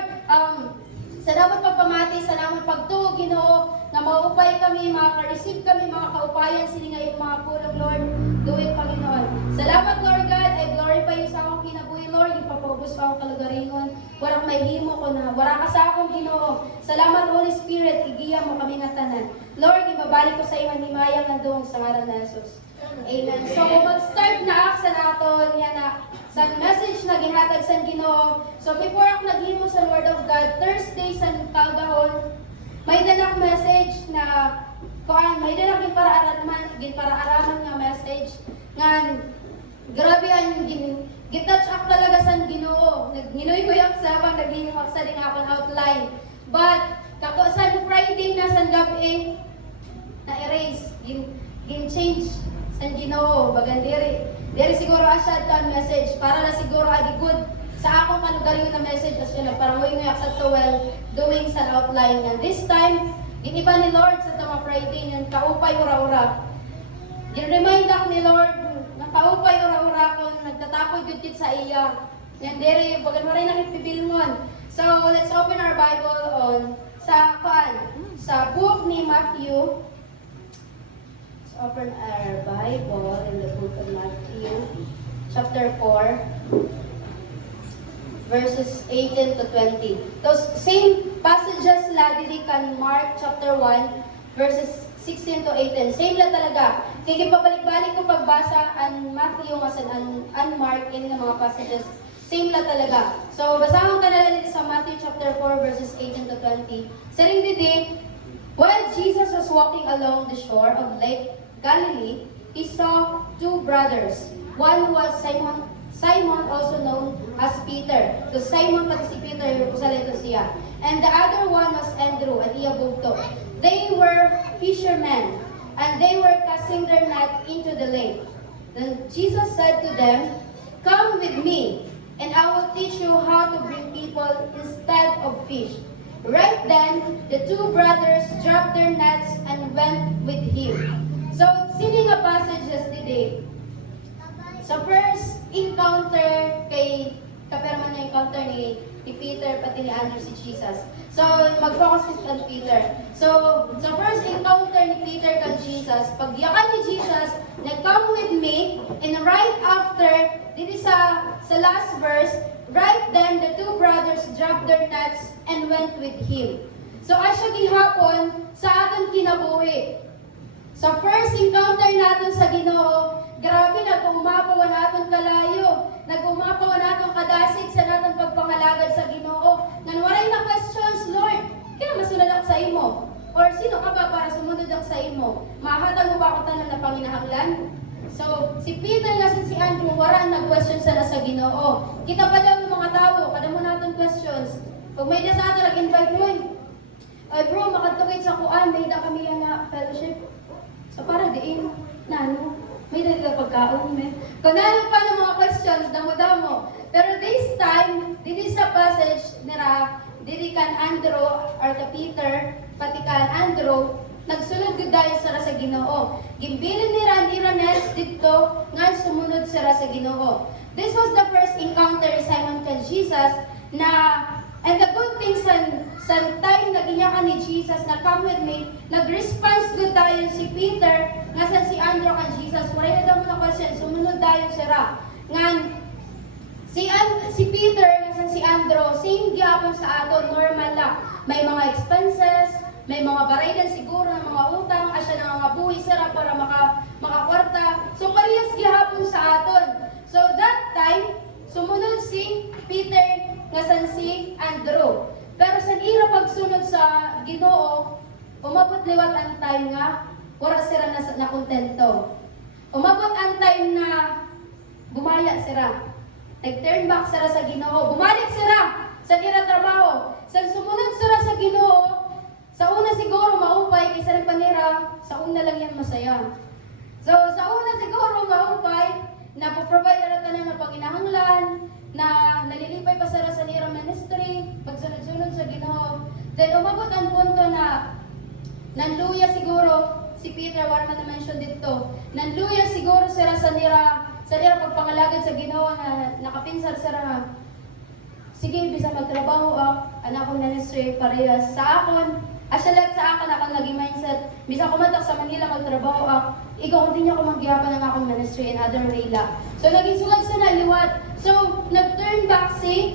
salamat pagpamati, salamat pagtuo, Ginoo, na maupay kami, makaka-receive kami, mga kaupayan, sili nga yung mga pulong, Lord, do it, Panginoon. Salamat, Lord God, I glorify you sa akong kinabuhi, Lord, ipapubos pa akong kalugaringon, warang may himo ko na, wala ka sa akong Ginoo. Salamat, Holy Spirit, igiya mo kami nga tanan. Lord, ibabalik ko sa imong himayang na doong sa ngalan na Jesus. Amen. So, mag-start na ako sa naton, yan na, sa message na gihatag sa Ginoo. So, before ako naghimo sa Word of God, Thursday sa Kalgahon, may danak message na, may danak ginparaaraman nga message, nga, grabe ang gitouch up talaga sa Ginoo. Naghinuy-huy ako sa habang naghinuy sa din akong outline. But, kako sa Friday na sa gabi, na-erase, gin-change sa Ginoo, bagan diri siguro asya ang message para na siguro adi good sa akong kalugaring na message as yun, paramoy ngayon sa 12, doing sa outline yan. This time, iniba ni Lord sa tama Friday yan, kaupay ura-ura. Remind ako ni Lord, na kaupay ura-ura kung nagtatakot yun sa iya. Yan, dere, bagan mo rin nakipibilngon. So, let's open our Bible on sa book ni Matthew. Let's open our Bible in the book of Matthew, chapter 4, verses 18 to 20. Those same passages lagi kan Mark chapter 1, verses 16 to 18. Same lang talaga. Kaya pabalik-balik ko pagbasa ang Matthew and Mark in ng mga passages. Same lang talaga. So, basahan ka na lang dito sa Matthew chapter 4, verses 18 to 20. Saring didi, while Jesus was walking along the shore of Lake Galilee, he saw two brothers. One was Simon, also known as Peter. So, Simon pati si Peter, usalito siya. And the other one was Andrew, at Iabugto. They were fishermen, and they were casting their net into the lake. Then Jesus said to them, "Come with me, and I will teach you how to bring people instead of fish." Right then, the two brothers dropped their nets and went with him. So, sino nga passages today? Sa first encounter kay kaperman na encounter ni Peter pati ni Andrew si Jesus. So, mag-focus on Peter. So, sa first encounter ni Peter kan Jesus, pagyakan ni Jesus, "Come with me," and right after, dito sa last verse, right then the two brothers dropped their nets and went with him. So, asya gihapon sa aton kinabuhi. Sa first encounter natin sa Ginoo, grabe nag-umapaw naton kalayo, nag-umapaw naton kadasig sa naton pagpangalagad sa Ginoo. Ngan waray na questions, Lord, kaya masunod ako sa imo? Or sino ka ba para sumunod ako sa imo? Mahatag mo ba ako tanan na panginahanglan? So, si Peter nga si Andrew, wala nag-question sana sa Ginoo. Kita pa daw ng mga tao, kada mo natin questions. Pag may na sa atin, nag-invite mo, ay bro, makatukit sa kuan, may da kami yan na fellowship. So, para diin, na ano, may dali ka pagkaon, eh. Kung nalang pa ng mga questions, damo-damo. Pero this time, dito sa passage nila, dito kan Andrew, or ka Peter, pati kan Andrew, nagsunod gud dayon sila sa Ginoo. Gimbilin ni Ranes dito nga sumunod sila sa Ginoo. This was the first encounter ni Simon kan Jesus na, and the good thing sa time na ginyakan ni Jesus na come with me, nag-response good dayon si Peter nga sa si Andrew kan Jesus. Wala na daw mga question, sumunod dayon sila. Ngan si Peter nga sa si Andrew, same gyapon sa aton, normal lang. May mga expenses, may mga baraydan siguro ng mga utang, asya ng mga buhi sira para makakwarta. So parehas gihapon sa aton. So that time, sumunod si Peter nga san si Andrew. Pero sa ira pagsunod sa Ginoo, umabot liwat ang time nga wala sila na kontento. Umabot ang time na bumaya sila. Nag-turn back sila sa Ginoo. Bumalik sila sa ira trabaho. Sa sumunod sila sa Ginoo, sa una siguro maupay kaysa ng panira, sa una lang yan masaya. So sa una siguro maupay na po-provide na tanan ng panginahanglan, na nalilipay pa sila sa nira ministry, pagsunod-sunod sa Ginoo. Then umabot ang punto na nanluya siguro si Peter, wala man na-mention dito, nanluya siguro sila sa nira pagpangalagad sa Ginoo na nakapinsan sila na, sige, bisa magtrabaho anak kong ministry parehas sa akon. Asyalat sa akin akong naging mindset. Bisa kumatak sa Manila magtrabaho ikaw din ako magyapan ng akong ministry in other way lang. So naging sugat sa naliwat. So nag-turn back si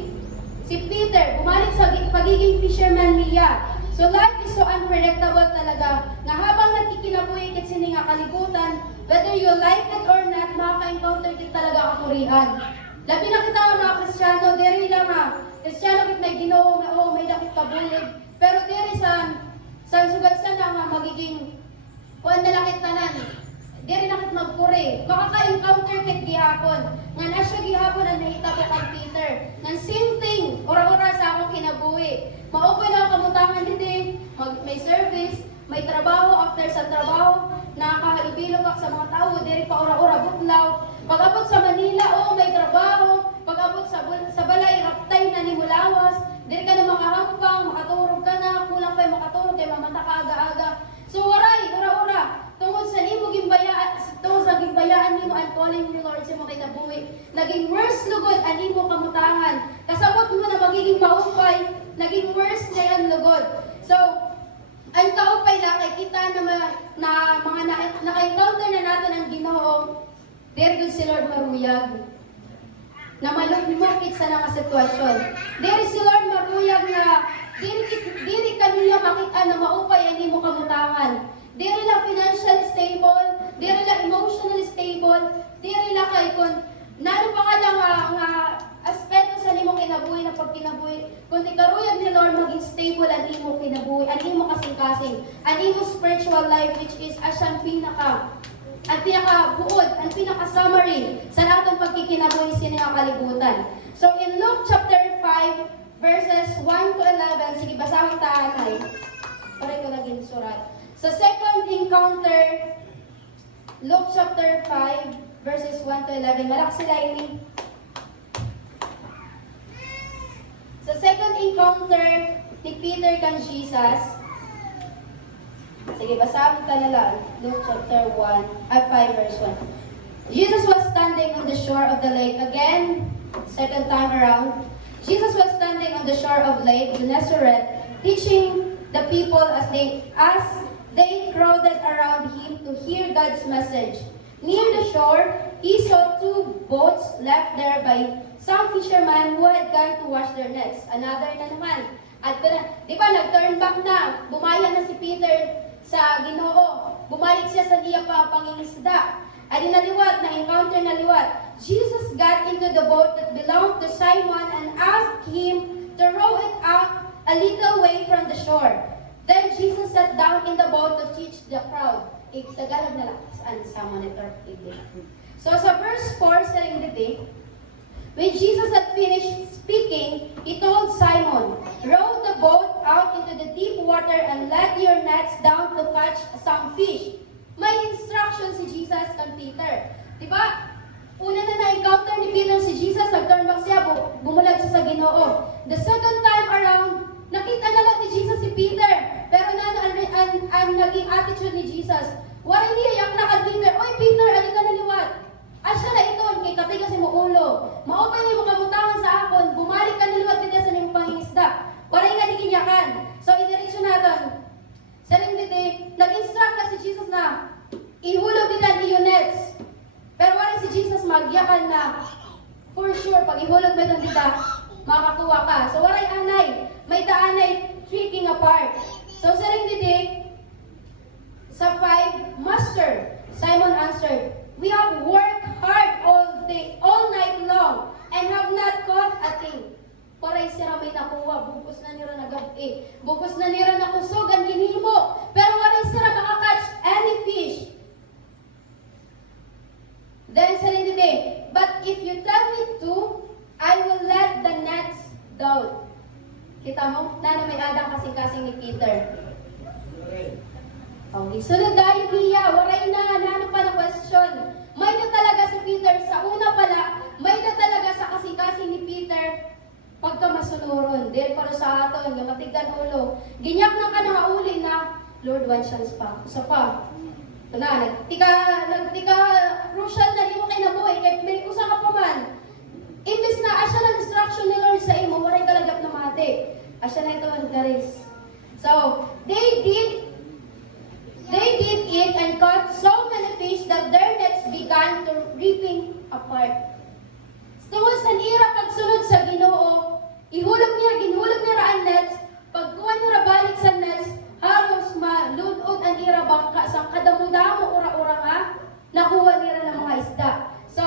Peter. Bumalik sa pagiging fisherman niya. So life is so unpredictable talaga. Na habang nagkikinabuhi kit sini nga kalibutan, whether you like it or not, makaka-encounter kit talaga kakurihan. Labi na kita mga Kristiyano, diri lang Kristiyano kit may Ginoo nga may dakit kabulig. Pero diri sa sugat sa nga magiging kuan na lakit tanan. Diri na kit magpuri. Makaka-encounter kit gihapon. Nga na siya gihapon ang nahitabo kang Peter. Nga same thing, ora-ora sa akong kinabuhi. Maupay na ako kamutangan din may service, may trabaho, after sa trabaho, nakakahalubilo ka sa mga tao, diri pa ora-ora butlaw. Pag-abot sa Manila, may trabaho. Pag-abot sa balay, worse lugod, ani mo kamutangan. Kasabot mo na magiging maupay, naging worse na yan lugod. So, ang kaupay na kay kita na mga naka-encounter na natin ang Ginoo, there good si Lord maruyag. Na malumukit sa mga sitwasyon. There si Lord maruyag na diri kanila makita na maupay ani mo kamutangan. Diri la financially stable, diri la emotionally stable, diri la kay kun nano pa nga lang nga aspeto sa nimo kinabuhi na pagkinabuhi. Kung ikaruyag ni Lord maging stable ang imo kinabuhi, ang imo kasing-kasing, ang imo spiritual life which is asyang pinaka-buod, ang pinaka-summary sa atong pagkikinabuhi sa inyong kalibutan. So in Luke chapter 5 verses 1 to 11, sige basahin taanay. Pare ko naging surat. Sa second encounter, Luke chapter 5 verses 1 to 11, malak sila ini. Sa second encounter ni Peter kan Jesus, sige, basahin ka na lang. Luke chapter 5 verse 1. Jesus was standing on the shore of the lake. Again, second time around. Jesus was standing on the shore of Lake Gennesaret, teaching the people as they crowded around him to hear God's message. Near the shore, he saw two boats left there by some fishermen who had gone to wash their nets. Another na naman. At di ba, nag-turn back na. Bumaya na si Peter sa Ginoo. Bumalik siya sa iya pangingisda. At naliwat, na-encounter na liwat. Jesus got into the boat that belonged to Simon and asked him to row it out a little way from the shore. Then Jesus sat down in the boat to teach the crowd. Tagalog na lang. Saan sa monitor? So sa verse 4, Serenity, when Jesus had finished speaking, he told Simon, row the boat out into the deep water and let your nets down to catch some fish. May instruction si Jesus kang Peter. Diba? Una na na-encounter ni Peter si Jesus, nag-turn back siya, bumulag siya sa Ginoo. The second time around, nakita na lang ni Jesus si Peter. Pero ang naging attitude ni Jesus, waray niya, na kay Peter, oy Peter, alin ka na liwat. Asya na ito, kay katiga si mo ulo. Maupay ni mo kamutangan sa akon, bumalik ka niliwat kita sa niyong pangingisda. Waray nga di kinyakan. So, i-direction natin. Serenity, nag-instruct na si Jesus na ihulog nila ni nets. Pero waray si Jesus magyakan na for sure, pag ihulog mo itong dita, makakuha ka. So, waray anay, may daanay tricking apart. So, Serenity, sa 5, Master, Simon answered, we have worked hard all night long, and have not caught a thing. Paray sira may nakuha, bukos na nira nagabi, bukos na nira nakusog ang ginhimo, pero waray sira makakatch any fish. Then Serenity, but if you tell me to, I will let the nets down. Kita mo, na may adang kasing-kasing ni Peter. Okay, sunod dahil niya, waray na, nano pa na question. May na talaga si Peter, sa una pala, may na talaga sa kasing-kasing ni Peter, pagka masunuron. Dahil para sa aton, yung matigdan ulo. Ginyak na ka na uli na, Lord, one chance pa. Usa pa. Ito na, nagtika, crucial na di mo kayo nabuhay, kaya may usa ka pa man. Imbis na, asya na instruction ni Lord sa imo, waray kalagap na mati. Asya na ito ang garis. So, they did it and caught so many fish that their nets began to ripping apart. Tungod sa ira pagsunod sa Ginoo, ginhulog niya ang nets, pagkuha niya balik sa nets, halos maludod ang ira bangka sa kadamo-damo ura-ura nga, nakuha niya ng mga isda. So,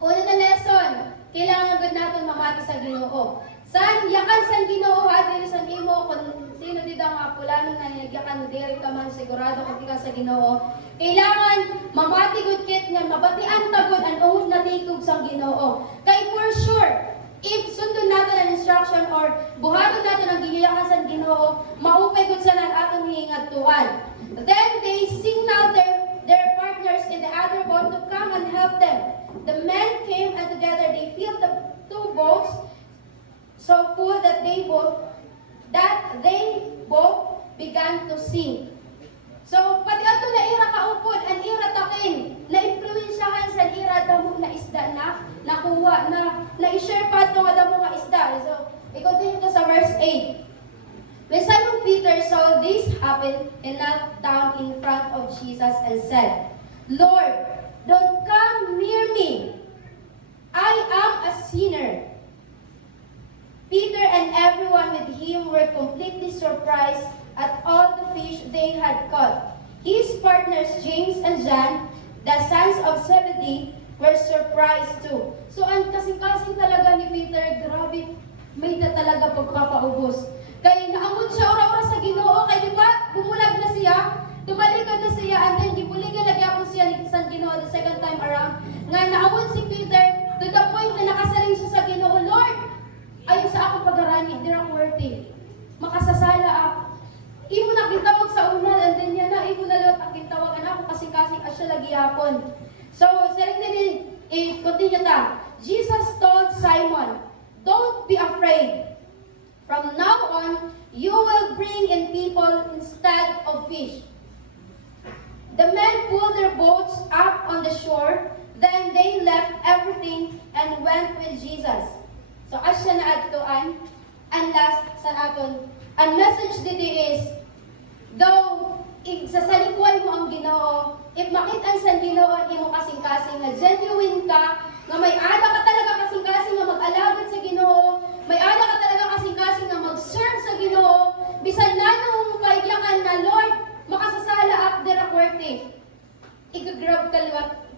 una na lesson, kailangan gud natin mamati sa Ginoo. San yakan sa Ginoo adili sa imo kung sino di daw nga pulano na nagyakan diri ka man sigurado kung ka sa Ginoo. Kailangan mamati gud kit nga mabatian tagod ang uhod na tikog sa Ginoo. Kay for sure, if sundon natin ang instruction or buhaton natin ang giliyakan sa Ginoo, maupay gud sa nan aton hiingadtuan. Then they signaled their partners in the other boat to come and help them. The men came and together they filled the two boats so full that they both began to sing. So, pati ato na ira kaupod, ang ira takin, na impluensyahan sa sa ira damo na isda na nakuha na i-share pa ito nga damo nga isda. So, i-continue to sa verse 8. When Simon Peter saw this happen, he knelt down in front of Jesus and said, Lord, don't come near me. I am a sinner. Peter and everyone with him were completely surprised at all the fish they had caught. His partners, James and John, the sons of Zebedee, were surprised too. So, ang kasing-kasing talaga ni Peter, grabe, may na talaga pagpapaubos. Kaya naamon siya ora-ora sa Ginoo, kaya di ba, bumulag na siya, tumalikod na siya, and then gibuligan lagi ako siya ni San Ginoo the second time around. Nga naamon si Peter, to the point na nakasaling siya sa Ginoo, Lord, ayaw sa akong pag-arani, hindi ako worthy. Makasasala ako. Imo na kitawag sa una, and then yan na, imo na lang ang kitawagan ako, kasing-kasing asya lagi yapon. So, saling din, continue ta. Jesus told Simon, don't be afraid. From now on, you will bring in people instead of fish. The men pulled their boats up on the shore, then they left everything and went with Jesus. So, asya na adtoan, and last sa aton, ang message dito is, though, sa salikuan mo ang Ginoo, if makita sa Ginoo, imo kasing-kasing na genuine ka, nga may ada ka talaga kasing-kasing na mag-alagad sa Ginoo, may ada ka talaga kasing-kasing na mag-serve sa Ginoo, bisan na nung kaiglangan na, Lord, makasasala up there ako worthy. Igagrab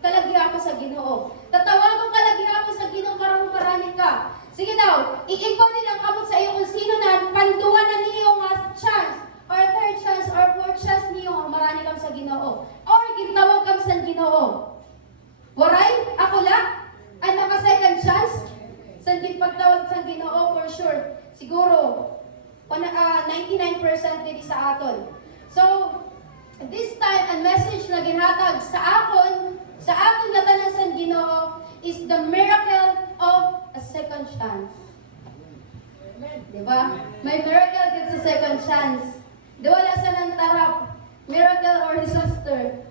kalagya ko sa Ginoo. Tatawagan kalagya ko sa Ginoo para marani ka. Sige daw, iikot din ang kamot sa iyo kung sino na panduan na niyo nga chance, or third chance, or fourth chance niyo nga marani kam sa Ginoo. Or gitawag kam sa Ginoo. Waray, ako la, ang naka-second chance, sa pagtawag sa Ginoo for sure. Siguro, 99% din sa aton. So, this time, ang message na ginhatag sa aton na tanan sa Ginoo is the miracle of a second chance. Diba? May miracle din sa second chance. Di wala sa nang tarap. Miracle or disaster.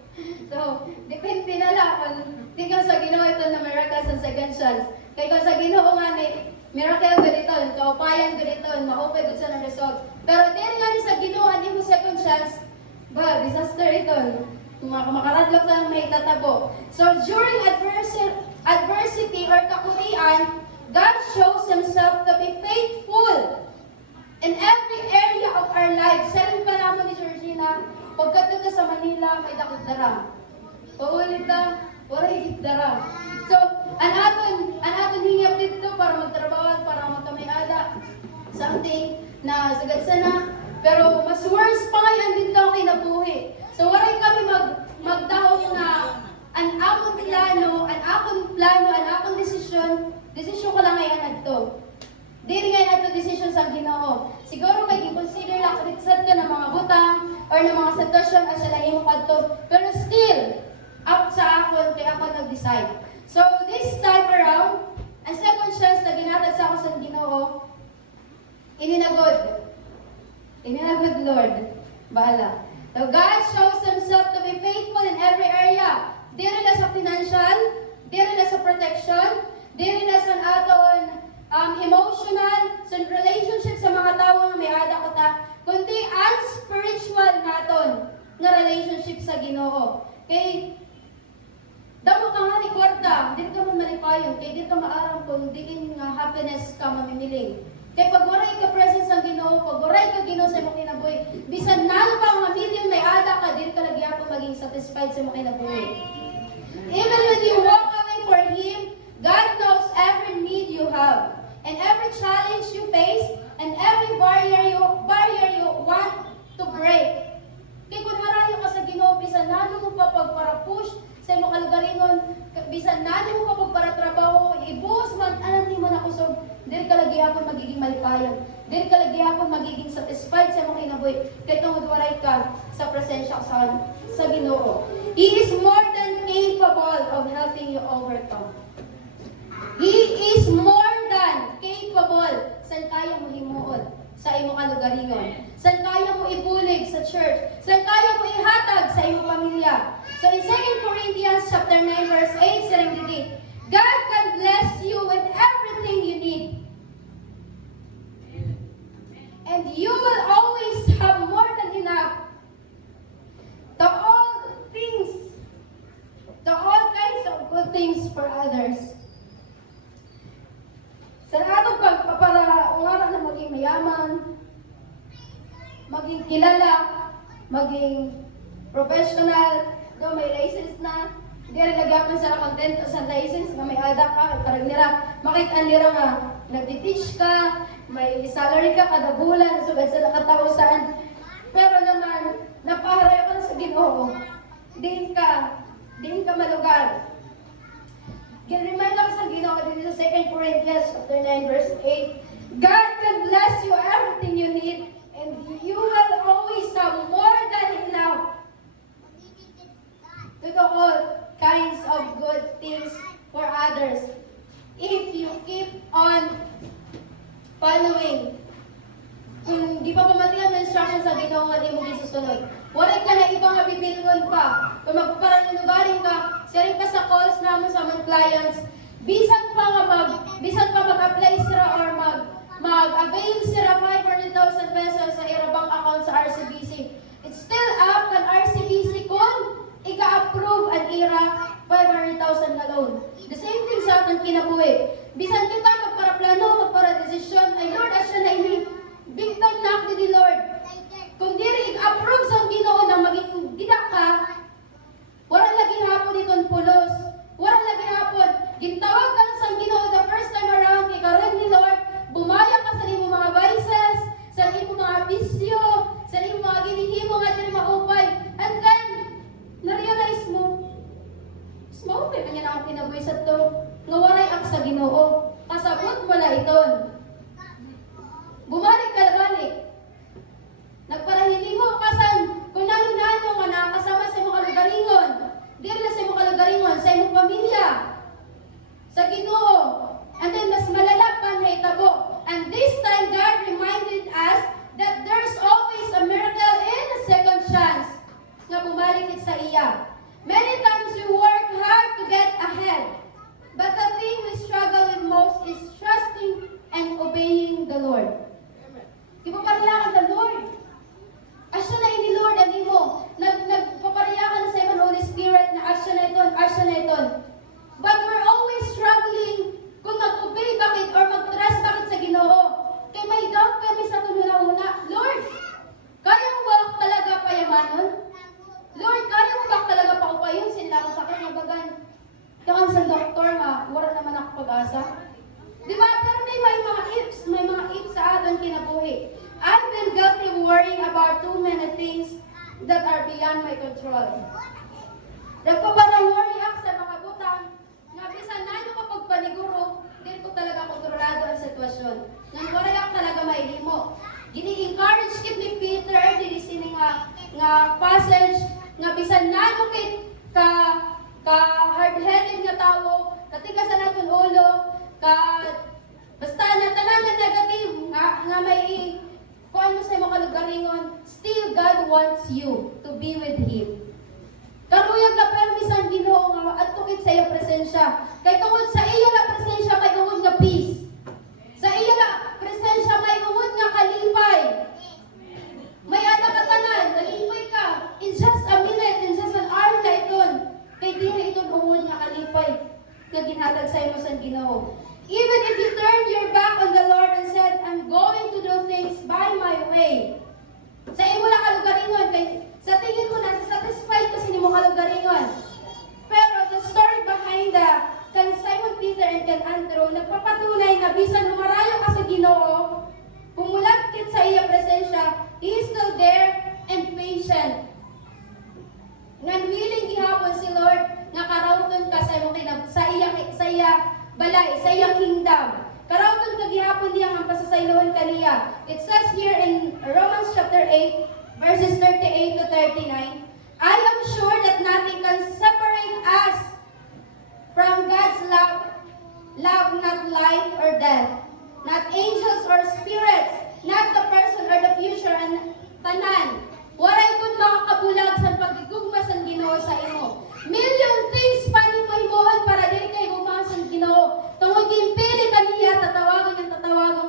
So, depende na lang kung tingnan sa Ginoo ito na miracle sa second chance. Kaya kung sa Ginoo nga ni miracle ganito, kaupayan ganito, ma-open good sa na-resolve. Pero din nga ni sa Ginoo, hindi mo second chance, ba, disaster ito. Makaradlok lang may tatabo. So, during adversity or kakurian, God shows Himself to be faithful in every area of our lives. Sabi pa naman ni Georgina, pagkat ka sa Manila, may dakot dara. Paulit na, wala higit dara. So, ang aton hingap dito para magtrabaho, para magkamay-ada, something na sagad sana. Pero mas worse pa ngayon din daw kinabuhi. So, waray kami magdahong na ang akong plano, ang akong desisyon ko lang ngayon nagto. Dili ngayon nagto desisyon sa Ginoo. Siguro may i-consider lang kritisat ka ng mga butang or ng mga sitwasyon at siya lang yung kadto. Pero still, up sa akon, kaya ako nag-decide. So, this time around, ang second chance na ginatag sa ako sa Ginoo, ininagod, Lord. Bahala. So, God shows Himself to be faithful in every area. Dili na sa financial, dili na sa protection, dili na sa aton emotional, sa relationship sa mga tao nga may ada ko ta, kundi ang spiritual naton nga relationship sa Ginoo. Okay? Damo ka nga ni kwarta, dito ka man malipayon, kaya dito maaram kung diin nga happiness ka mamimiling. Kaya pag waray ka presence ang Ginoo, pag waray ka Ginoo sa imong kinabuhi, bisan nalo pa nga million may ada ka, dili ka lagi ako maging satisfied sa imong kinabuhi. Even when you walk away for Him, God knows every need you have, and every challenge you face, and every barrier you want to break. Kaya kung harayo ka sa Ginoo, bisan nalo mo pa pagpara-push sa imong kalugaringon, bisan nalo mo pa pagpara-trabaho, ibuhos man, alam ni man ako, so, dili ka lagi hapon magiging malipayan. Dili ka lagi hapon magiging satisfied sa imong kinabuhi, kaya tungod waray ka sa presensya sa Ginoo. He is more than capable of helping you overcome. He is more than capable sa kaya mo himuon sa imong kalugaringon. Sa kaya mo ibulig sa church. Sa kaya mo ihatag sa imong pamilya. So in 2 Corinthians chapter 9 verse 8 sarang didi, God can bless you with everything you need. And you will always have more than enough. To all kinds of good things for others. Sa atong pagpapara, ungara na maging mayaman, maging kilala, maging professional, do may license na, di rin nagyapan sa content sa license na may ada ka, parang nira, makita nira nga, nagtiteach ka, may salary ka kada bulan, sugad sa nakatausan, pero naman, napaharayo ka sa Ginoo, diin ka malugar. Remind lang sa Ginoo dito sa 2 Corinthians chapter 9 verse 8, God can bless you everything you need, and you will always have more than enough to do all kinds of good things for others if you keep on following. Kung di pa pamatihan ng instruction sa Ginoo nga di mo gisusunod, wala ka na ibang mabibilgon pa. Kung magparanunugarin ka, siya ka sa calls namin sa mga clients, bisan pa mag-apply sila or mag-avail sila 500,000 pesos sa irabang account sa RCBC. It's still up kan RCBC kung ika-approve ang IRA 500,000 na loan. The same thing sa ating kinabuhi. Bisan kita magparaplano, magparadesisyon, ay Lord, asya na ini, big time na ako ni Lord. Kung diri i-approve sa Ginoo na maging gida ka, walang lagi hapon itong pulos. Walang lagi hapon. Gintawag ka sa Ginoo the first time around, kay karon ni Lord, bumaya ka sa imo mga vices, sa imo mga bisyo, sa imo mga ginihimo nga diri maupay. And then, na-realize mo, maupay pa niya na akong kinabuhi sa to, nga walay ak sa Ginoo. Kasabot mo na iton. Bumalik ka balik. Nagparahili mo kasan kung nahinano nga nakakasama sa imong kalugaringon. Dili na sa imong kalugaringon, sa imong pamilya. Sa Ginoo. And then mas malala pa na itabo. And this time God reminded us that there's always a miracle and a second chance nga bumalik sa iya. Many times we work hard to get ahead. But the thing we struggle with most is trusting and obeying the Lord. Ipapareha ka Lord. Asya na ini Lord, ani mo. Nagpapareha ka na sa iyo Holy Spirit na asya na iton. But we're always struggling kung mag-obey bakit or mag-trust bakit sa Ginoo. Kay may doubt kami sa tununa-una. Lord, kaya mo ba talaga payamanon? Lord, kaya mo ba talaga paupayon sila akong sakit na bagan? Kakan sa doktor nga, wala naman ako pag-asa. Diba? Pero may mga ifs sa ating kinabuhi. I've been guilty of worrying about too many things that are beyond my control. Nagpapara-worry ako sa mga butang, nga bisan na ano kapag paniguro, hindi ko talaga kontrolado ang sitwasyon. Nang worry ako talaga may limo. Gini-encourage kit ni Peter, dili sini nga passage, nga bisan na ano kit ka hard-headed nga tao, katigas na natin ulo, basta na tanan na negative, nga may kung ano sa mga kalugaringon, still God wants you to be with Him. Karuyag ka permisan Ginoo nga at tukit sa iya presensya. Kay tungod sa iya na presensya may ungod nga peace. Sa iya na presensya may ungod nga kalipay. May anak ka tanan, nalipay ka. In just a minute, in just an hour na iton. Kay diri iton ungod nga kalipay nga ginhatag sa imo sa Ginoo. Even if you turn your back on the Lord and said, I'm going to do things by my way. Sa imo lang kalugaringon, sa tingin mo na, satisfied kasi ni mo kalugaringon. Pero the story behind kan Simon Peter and kan Andrew, nagpapatunay na bisan humarayo ka sa Ginoo, pumulagkit sa iya presensya, He is still there and patient. Ngan willing gihapon si Lord, nga karawton ka sa iya balay, sa iyang kingdom. Karawton ka gihapon diya ang pasasaylohan kaniya. It says here in Romans chapter 8, verses 38 to 39, I am sure that nothing can separate us from God's love, not life or death, not angels or spirits, not the person or the future, and tanan. Waray kun makakabulag sa pagigugma sa Ginoo sa imo. Million things pa ni mahimuhan para dili kay humasan Ginoo. Tungod gimpili kaniya, tatawagan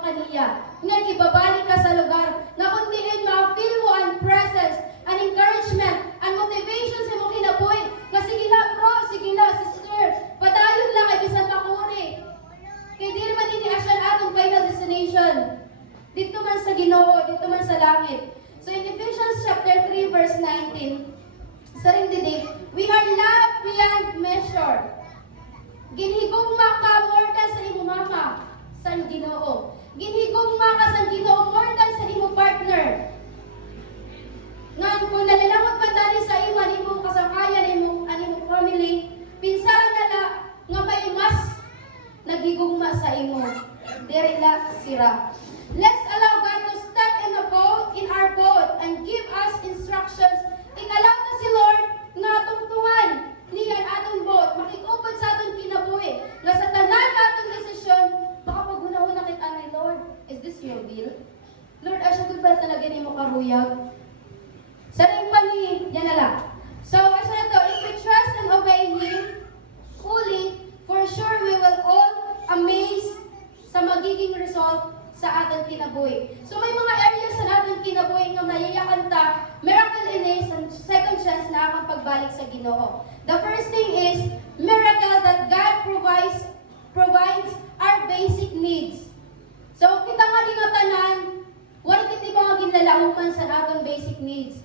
kaniya. Nga ibabalik ka sa lugar. Nga kundi ma-feel mo ang presence, an encouragement, ang motivation sa imong kinabuhi. Nga sige na bro, sige na sister, padayon lang kay bisan makuri. Kay di naman ini asyan atong final destination. Dito man sa Ginoo, dito man sa langit. So in Ephesians chapter 3 verse 19, sa ring didig, we are loved beyond measure. Ginhigugma ka more than sa imong mama, sa Ginoo. Ginhigugma ka sa Ginoo more than sa imong partner. Nga kung nalilangot man dali sa imo ang imong kasangkayan, imong family, pinsaran na nga may mas naghigugma sa imo. Diri la sira. Let's allow God to step in our boat and give us instructions. Ikalaw na si Lord nga tungtungan niyan atong boat, makikupad sa atong kinabuhi. Nga sa tanan atong desisyon, baka paghunahuna kit anay, Lord, is this your will? Lord, asya ba talaga ni mo karuyag? Sa ring pa ni, yan na lang. So, asya na to, if we trust and obey Him fully, for sure we will all amaze sa magiging result sa ating kinabuhi. So may mga areas sa ating kinabuhi nga mayayakan ta, miracle in and second chance na akong pagbalik sa Ginoo. The first thing is miracle that God provides our basic needs. So kita nga di nga tanan, wala kiti mga ginlalauman sa atong basic needs.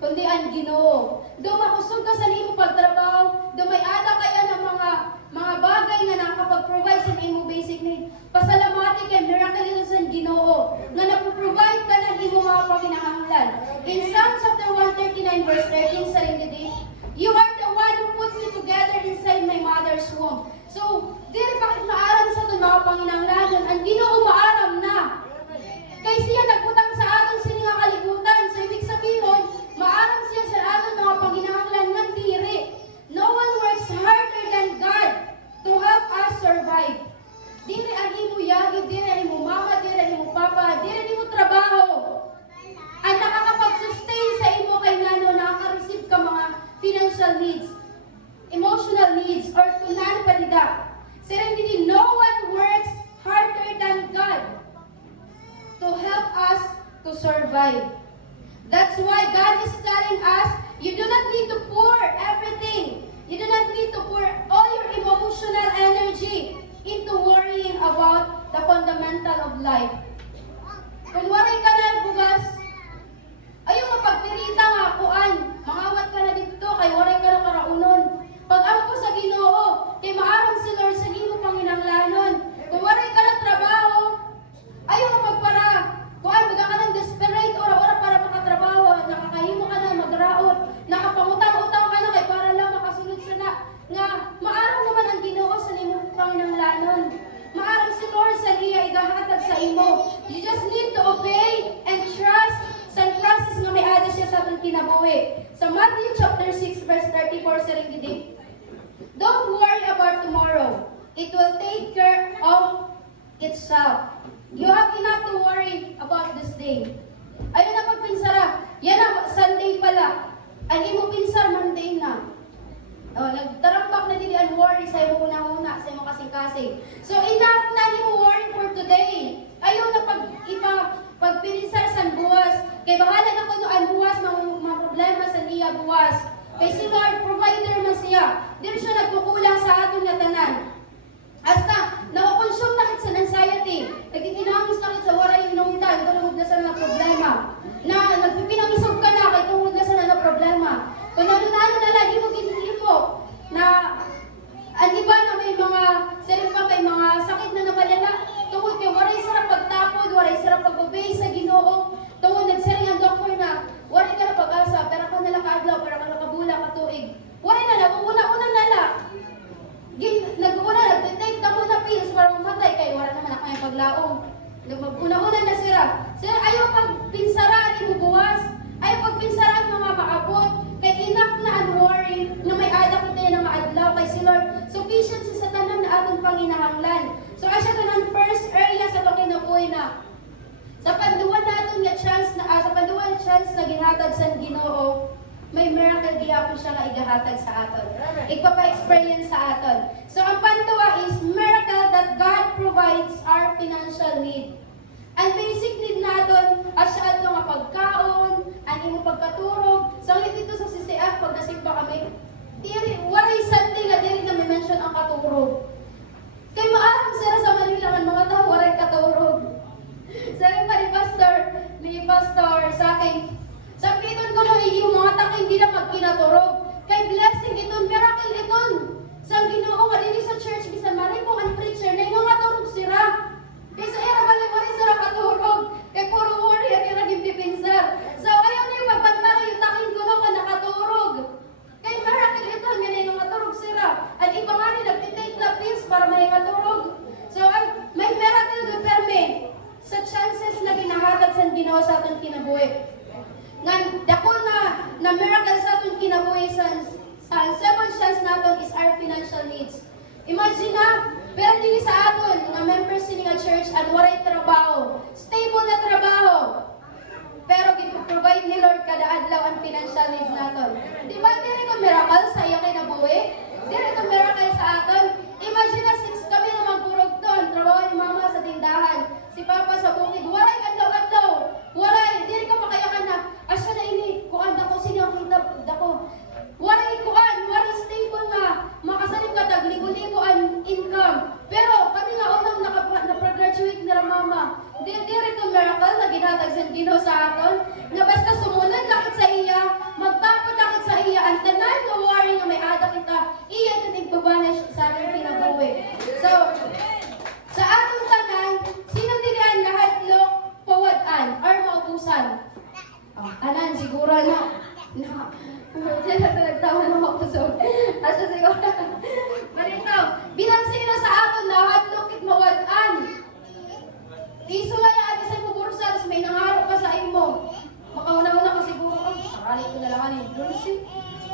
Kundi ang Ginoo. Do makusog ka sa nimo pagtrabaho, do may ada kaya ng mga bagay nga nakakapag-provide sa imo basic need. Pasalamati kay miracle sa Ginoo nga nagpo-provide ka ng imo mga panginahanglan. In Psalm chapter 139 verse 13 sa ringidi, you are the one who put me together inside my mother's womb. So, diri bakit maaram sa itong mga panginahanglan? Ang Ginoo maaram na. Kay siya nagputang sa aton sa nga kalibutan. So, ibig sabihin, maaram siya sa aton mga panginahanglan ng diri. No one works harder than God to help us survive. Dili ang imo yagi, dili ang imo mama, dili ang imo papa, dili ang imo trabaho. Ang nakakapag-sustain sa imo kay nano, nakaka-receive ka mga financial needs, emotional needs, or kunan palida. Serendipity, no one works harder than God to help us to survive. That's why God is telling us, you do not need to pour everything. You do not need to pour all your emotional energy into worrying about the fundamental of life. Kung worry ka na bugas, ayaw mapagpirita nga kuan, mangawat ka na dito, kay worry ka na karaunon. Pag ampo sa Ginoo, kay maarang si Lord sa imo panginanglanon. Kung worry ka na trabaho, ayaw mapagpara. Kuan, baga ka ng desperate, ora-ora para makatrabaho, nakakahimo ka na, magraot, nakapangutang-utang ka na, kay para lang makasunod sa na, nga, maarang naman ang Ginoo sa limong panginanglanon. Maarang si Lord sa iya, igahatag sa imo. You just need to obey and trust sa process nga may ada siya sa atong kinabuhi. Sa Matthew chapter 6, verse 34, sa ringidi, don't worry about tomorrow. It will take care of itself. You have enough to worry about this day. Ayun na pagpinsara. Yan na, Sunday pala. Ang imo pinsar, Monday na. Nagtarambak na din ang worry sa imo una-una, sa imo kasing-kasing. So, enough na ni mo worry for today. Ayaw na pagpinsar sa buwas. Kay bahala na kung ang buwas, mga problema sa niya buwas. Kay si Lord, provider man siya. Di siya nagkukulang sa aton na tanan. Hasta, nakukonsume na kit sa anxiety. Nagtitinangis na kit sa waray yung nungtan, tungod na sa na problema. Na nagpipinangisog ka na, kay tungod na sa na problema. Kung nadunaano na lagi mo ginilipo, na ang iba na may mga, sarap pa may mga sakit na namalala, tungod kay waray sarap pagtapod, waray sarap pag-obey sa Ginoo. Tungod nagsaring ang doktor na, waray ka na pag-asa, pero ka nalang kaaglaw, pero ka nakabula, katuig. Waray na lang, una-una na lang. Nag-take na muna pills para mamatay kayo. Wala naman ako yung paglaong. Una-una na sira. Sila ayaw pagpinsaraan yung buwas. Ayaw pagpinsaraan mga maabot. Kay enough na ang worry na may ada kita na maadlaw kay si Lord. Sufficient sa tanan na atong panginahanglan. So asya to ng first area sa pagkinabuhi na. Sa panduwan natin nga chance na gihatag sa Ginoo, may miracle diya po siya nga igahatag sa aton. Igpapa-experience sa aton. So ang pantuwa is miracle that God provides our financial need. Ang basic need naton as siya ato nga pagkaon, ang imong pagkaturog. So dito sa CCF pag nasimba kami, waray Sunday nga diri na may mention ang katurog. Kay maarang sila sa Manila ang mga tao waray katurog. Sabi pa ni Pastor sa akin, sabihin ko na yung mga tao hindi na magkinaturog. Kay blessing iton, miracle iton. Sa Ginoo nga dili sa church bisan mari ko ang preacher na yung mga turog sira. Kay sa era bali sira katurog. Kay puro warrior yung naging pipinsar. So ayaw na yung pagpantaro yung taking ko na nakaturog. Kay miracle iton nga na yung maturog sira. At iba nga rin nagtitake na pills para may maturog. So may miracle do perme sa chances na ginahatag sa Ginoo sa atong kinabuhi. Nga dako na miracle sa atong kinabuhi sa second chance naton is our financial needs. Imagine na, pero dili sa aton nga members sini nga church and waray trabaho, stable na trabaho. Pero gi-provide ni Lord kada adlaw ang financial needs naton. Di ba dili ko miracle sa iyo kinabuhi? Dili ko miracle sa aton. Imagine na 6 kami na magpurog ton, trabaho ni mama sa tindahan, si papa sa bukid, waray adlaw-adlaw. Waray, dili ka makayakan na. Asya na ini, kuan dako sino kita dako. Waray kuan, waray stable na. Makasalim ka tag libo-libo ang income. Pero kami nga unang na-graduate ni mama. Diri to miracle na ginhatag sa Ginoo sa aton. Na basta sumunod lakit sa iya, magtapod lakit sa iya, ang tanan nga worry nga may ada kita, iya kating pabanish sa ating kinabuhi. So, sa atong tanan, sino dili ang nahadlok pawadan or mautusan? Oh, tanan siguro na. Nagtawa na ako so. Asa siguro. Malitaw. Bilang sino sa aton nahadlok it mawadan. Iso nga na sa mo bursa, may nangarap ka sa imo. Makauna-una ka siguro, sarali ko na lang ni Dulce.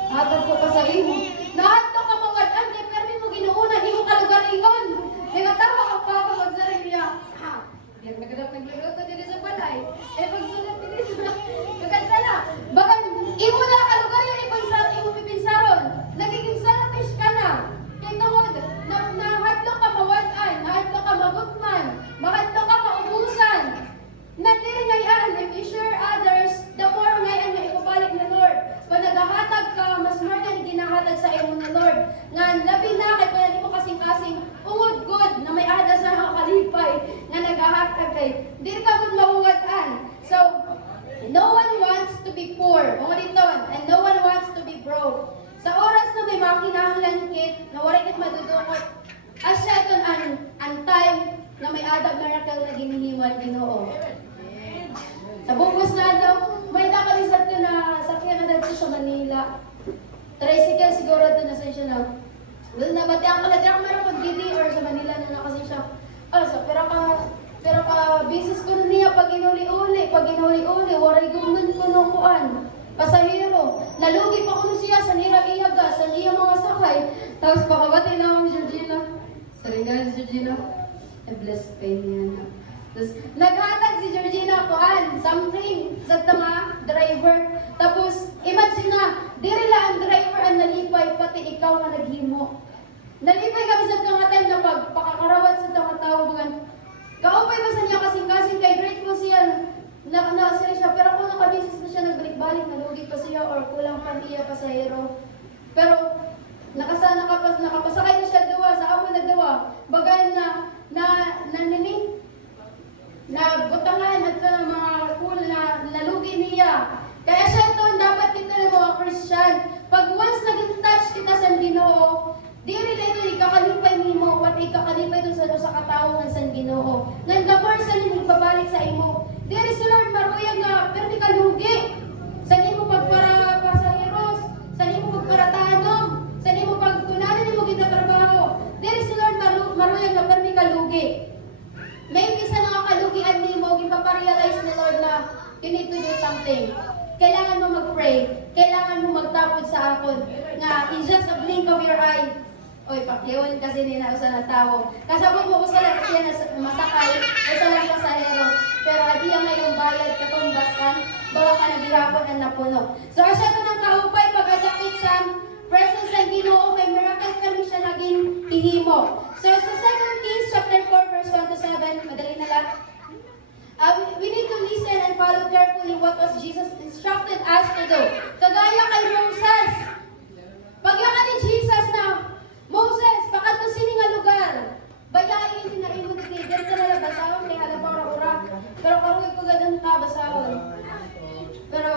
Hatag ko pa sa imo. Nahadlok ka mawadan, kaya permi mo ginuuna, imo kalugaringon. May matawa ka pa ako magsarili niya. Yan, nagadap nagluluto dito sa balay. Pagsulat dito sa kagansala. Baka, imo na kalugar yan, imo pipinsaron. Nagiging selfish ka na. Kaya tawag, nahadlok ka mawadan, nahadlok ka magutman, mahadlok ka maubusan. Nandiri ngayon, if you share others, the more ngayon na ibabalik na Lord. Kung naghahatag ka, mas more nga ginahatag sa imo na Lord. Nga, labi na kay kung mo kasing-kasing, ungod-good na may adas na nakakalipay, nga naghahatag kay. Diri ka good mahuwadan. So, no one wants to be poor, and no one wants to be broke. Sa oras na may mga kinahanglan kit, na wala kit madudukot, asya ito ang time na may adag miracle na ginihiwan Ginoo. Sa bukos na daw, may nakalisat ko na sakyan na dito sa Manila. Tricycle siguro ito na siya na. Well, nabati ang kalatrak meron mag-gidi or sa Manila na nakasi siya. Pero ka business ko na niya pag inuli-uli, waray gumun ko no kuan. Pasahero, nalugi pa ko siya sa nira-iyaga, sa iya mga sakay. Tapos pakabati na akong Georgina. Saringan si Georgina. Blessed kayo niya. Tapos, naghatag si Georgina kuan, something sa tanga driver. Tapos, imagine na, diri lang ang driver ang nalipay, pati ikaw nga naghimo. Nalipay kami sa tanga time na pagpakakarawat sa tanga tao. Kaupay ba sa niya kasing-kasing kay grateful siya na siya. Pero kung nakabisis na siya, nagbalik-balik, nalugi pa siya or kulang pa niya pasahero. Pero, nakapasakay na siya dawa, sa amo na dawa. Bagay na butangan at mga cool na nalugi niya. Kaya siya ito, dapat kita ng mga Christian. Pag once naging touch kita sa Ginoo, diri na ito, ikakalipay mo, pati ikakalipay ito sa katawang sa Ginoo. Nang gamor sa nimo babalik sa imo. Diri si Lord maruyag nga, pero di kalugi. Sa nimo pagpara pasaheros, sa nimo pagparatanom, sa nimo pagkunanan nimo kita trabaho. Diri si Lord maruyag nga, pero di kalugi. May isa mga kalugian nimo, gipaparealize ni Lord na you need to do something. Kailangan mo mag-pray. Kailangan mo magtapod sa akon. Nga, in just a blink of your eye, oy, pakliwan kasi nina usa na tao. Kasabot mo usa lang siya na masakay, usa lang pasahero. Pero adi ang ngayong bayad katong baskan, bawa ka nagihapon ang napuno. So asya ko ng kaupay pagkadakit sa presence ng Ginoo, may miracle kami siya naging hihimo. So sa 2 Kings chapter 4 verse 1 to 7, madali na lang. We need to listen and follow carefully what was Jesus instructed us to do. Kagaya kay Moses. Pagyakan ni Jesus na, Moses, pakadto sini nga lugar. Bayain hindi na imo dili ka na basahon kay halabaw ra ura. Pero karoy ko gadan ka basahon. Pero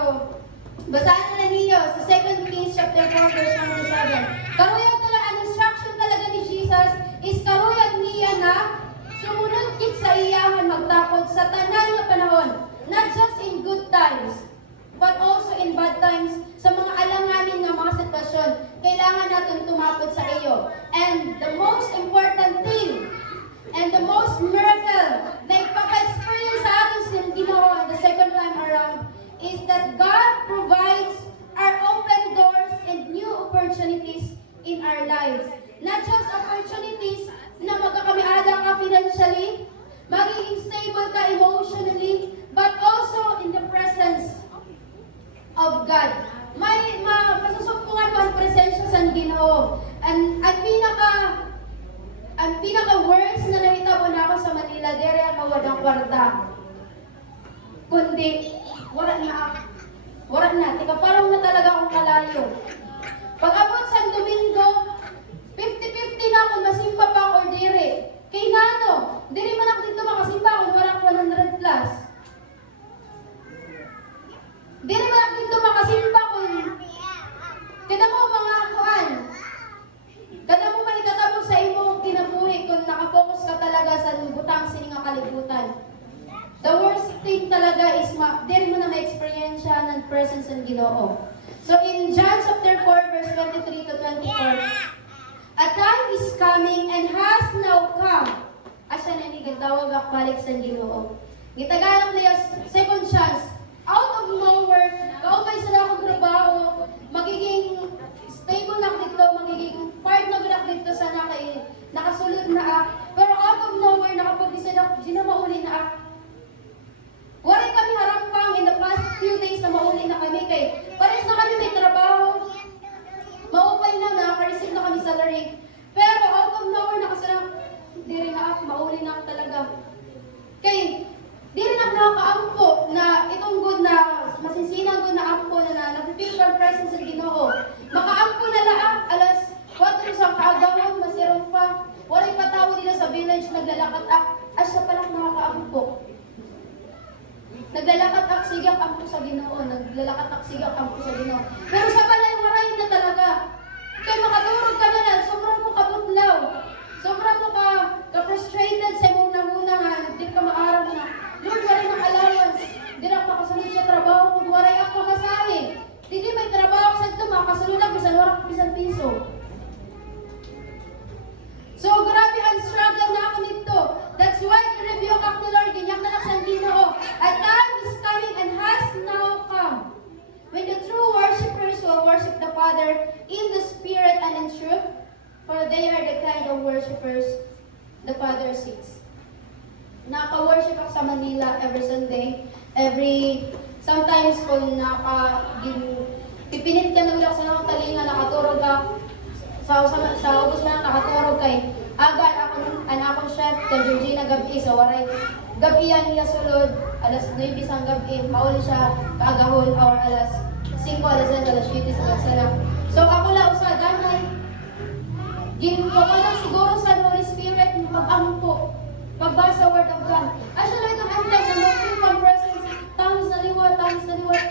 basahin na ninyo sa 2 Kings chapter 4 verse 1 to 7. Karuyag talaga ang instruction talaga ni Jesus is karuyag niya na sumunod kit sa iyahan magtapod sa tanan nga panahon, not just in good times, but also in bad times, sa mga alanganin nga mga sitwasyon, kailangan natin tumapod sa iyo. And the most important thing, and the most miracle na ipaka-experience sa atin sa Ginoo the second time around, is that God provides our open doors and new opportunities in our lives. Not just opportunities na magkakamiada ka financially, magiging stable ka emotionally, but also in the presence of God. May masusumpungan mo ang presensya sa Ginoo. And ang pinaka-worst na nahitabo na ako sa Manila, dere ang mawadang kwarta. Kundi, wala na. Tika, parang na talaga akong kalayo. Pag-abot sa Domingo, 50-50 na kung masimba pa ako or diri. Kay nano, diri man ako dito makasimba kung wala ko 100 plus. Diri man ako dito makasimba kung kada mo mga kuan. Kada mo malikatapos sa imong kinabuhi kung nakafocus ka talaga sa butang sininga kalibutan. The worst thing talaga is diri mo na ma-experience ng presence ng Ginoo. So in John chapter 4 verse 23 to 24, a time is coming and has now come. Asa na ni gitawag ak balik sa Ginoo. Gitagalog niya second chance. Out of nowhere, kaupay sila akong trabaho, magiging stable na dito, magiging part na dito sa nakasulod na ak. Pero out of nowhere, sila mauli na ak. Wala kami harampang in the past few days na mauli na kami kay pares na kami may trabaho. Maupay na, nakaka-receive na kami salary. Pero out of nowhere, diri na ako, mauli na ako talaga. Kay, diri na nakakaampo na itong good na, masisinang good na ampo na napipil from presence ng Ginoo. Makaampo na lang, alas 4 sa kaagawon, masirong pa. Wala'y patawo nila sa village, naglalakat asya palang nakakaampo. Naglalakat sigak ampo sa Ginoo, naglalakat sigak ampo sa Ginoo. Pero sa balay maray na talaga. Kaya makaturog ka na lang, sobrang mo kabutlaw. Sobrang mo ka-frustrated sa muna-muna nga, hindi ka maaraw na. Lord, wala ng allowance. Hindi na makasunod sa trabaho kung wala yung pamasahe. Hindi may trabaho sa ito, makasunod lang, bisan warak, bisan piso. So, grabe ang struggle na ako nito. That's why i-review ako ni Lord, ganyan na sa Ginoo. A time is coming and has now come, when the true worshipers will worship the Father in the Spirit and in truth, for they are the kind of worshipers the Father seeks. Naka-worship ako sa Manila every Sunday. Sometimes kung pipinit ka na ulit sa mga talinga, nakaturog ka, sa ubos mo na nakaturog kay agan akong chef, kay Georgina gabi, sa waray. Gabi yan niya sulod, alas 9 isang gabi, mauli siya kaagahon, or alas 5, alas 6, alas 7, alas 7. So ako lang sa ganay, ginagawa lang siguro sa Holy Spirit, mag-ampo, magbasa word of God. Asya lang itong antag na mag-feel from presence, tangis na liwat,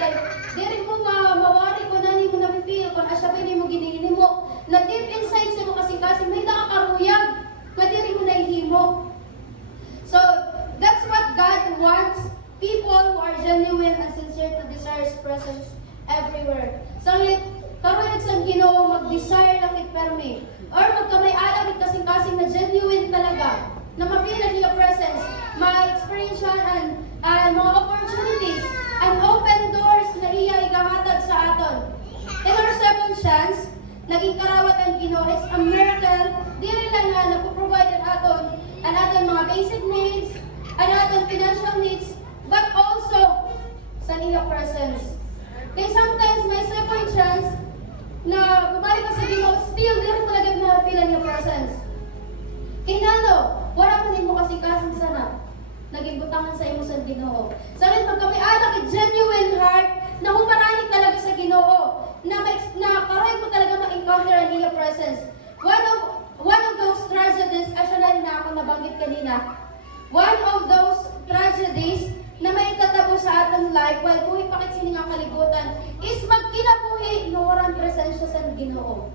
kay diri mo mawari ko na ni mo na-feel, kung asya pa mo giniginin mo, na deep inside sa mo kasi may nakakaruyag, madiri mo na ihimo. So, that's what God wants, people who are genuine and sincere to desire His presence everywhere. So, karoon sa Ginoo, mag-desire lang permi, or magkamay-alam kasing-kasing na genuine talaga, na ma-feel na niya presence, ma-experience and mga opportunities, and open doors na iya igahatag sa aton. In our second chance, naging karawat ang Ginoo, it's a miracle, diri lang na nagpo-provide ang aton mga basic needs, ang aton financial needs, but also sa iyang presence. Kaya sometimes may second chance na bumalik ka sa Ginoo, still di rin talaga na-feel ang iyong presence. Kaya nano, wala pa din mo kasi kasing sana naging butangan sa imo sa Ginoo. Sa rin magkamiada kay genuine heart na humarani talaga sa Ginoo, na karoy mo talaga ma-encounter ang iyong presence. One of those tragedies, actually na ako nabanggit kanina, one of those tragedies na may tatabo sa atong life while buhi pakit sini nga kalibutan is magkinabuhi na walang presensya sa Ginoo.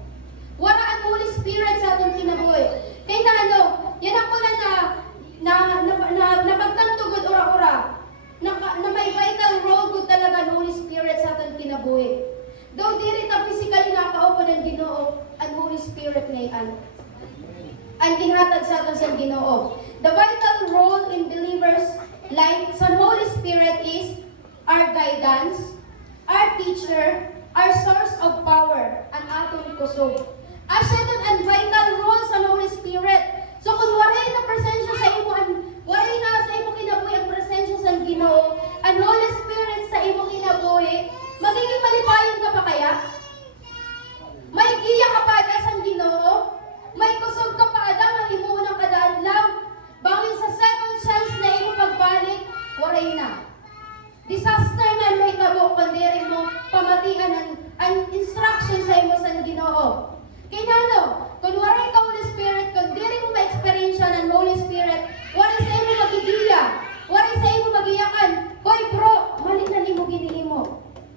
Wala ang Holy Spirit sa atong kinabuhi. Kaya na ano, yan ako na pagkantugod ora-ora na may vital role good talaga ng Holy Spirit sa atong kinabuhi. Though diri ta physically nakaupo ng Ginoo, ang Holy Spirit ngayon ang ginhatag sa aton sa Ginoo. The vital role in believers' life sa Holy Spirit is our guidance, our teacher, our source of power, ang atong kusog. Asya doon ang vital role sa Holy Spirit. So kung waray na presensya sa imo, waray na sa imo kinabuhi ang presensya sa Ginoo, ang Holy Spirit sa imo kinabuhi, magiging malipayon ka pa kaya? May giya ka pa sa Ginoo? May kusog ka pa nga himuon ang kadadlaw? Bangin sa second chance na imo pagbalik, waray na. Disaster na may tabo kandiri mo pamatian ang instruction sa imo sa Ginoo. Kaya ano, kung waray ka Holy Spirit, kung diri mo ma-experience ng Holy Spirit, waray sa imo magigiya, waray sa imo magiyakan. Hoy bro, mali na nimo ginihimo.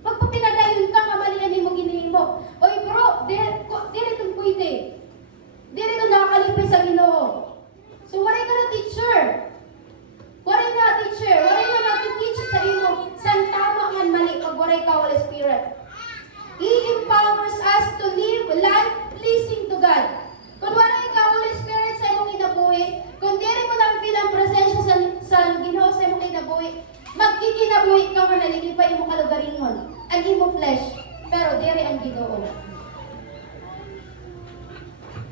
Magpapinadayon ka nga mali na nimo ginihimo. Hoy bro, diri itong pwede. Diri ito nakakalipay sa Ginoo. So, waray ka na teacher. Waray na teacher. Waray na mag-teach sa imo. San tama nga mali pag waray ka, Holy Spirit. He empowers us to live life pleasing to God. Kung waray ka, Holy Spirit, sa imong kinabuhi, kung diri mo lang feel ang presensya sa Ginoo sa imong kinabuhi, magkikinabuhi ka mo nalilipay imong kalugaringon. Ang imong flesh. Pero diri ang Ginoo.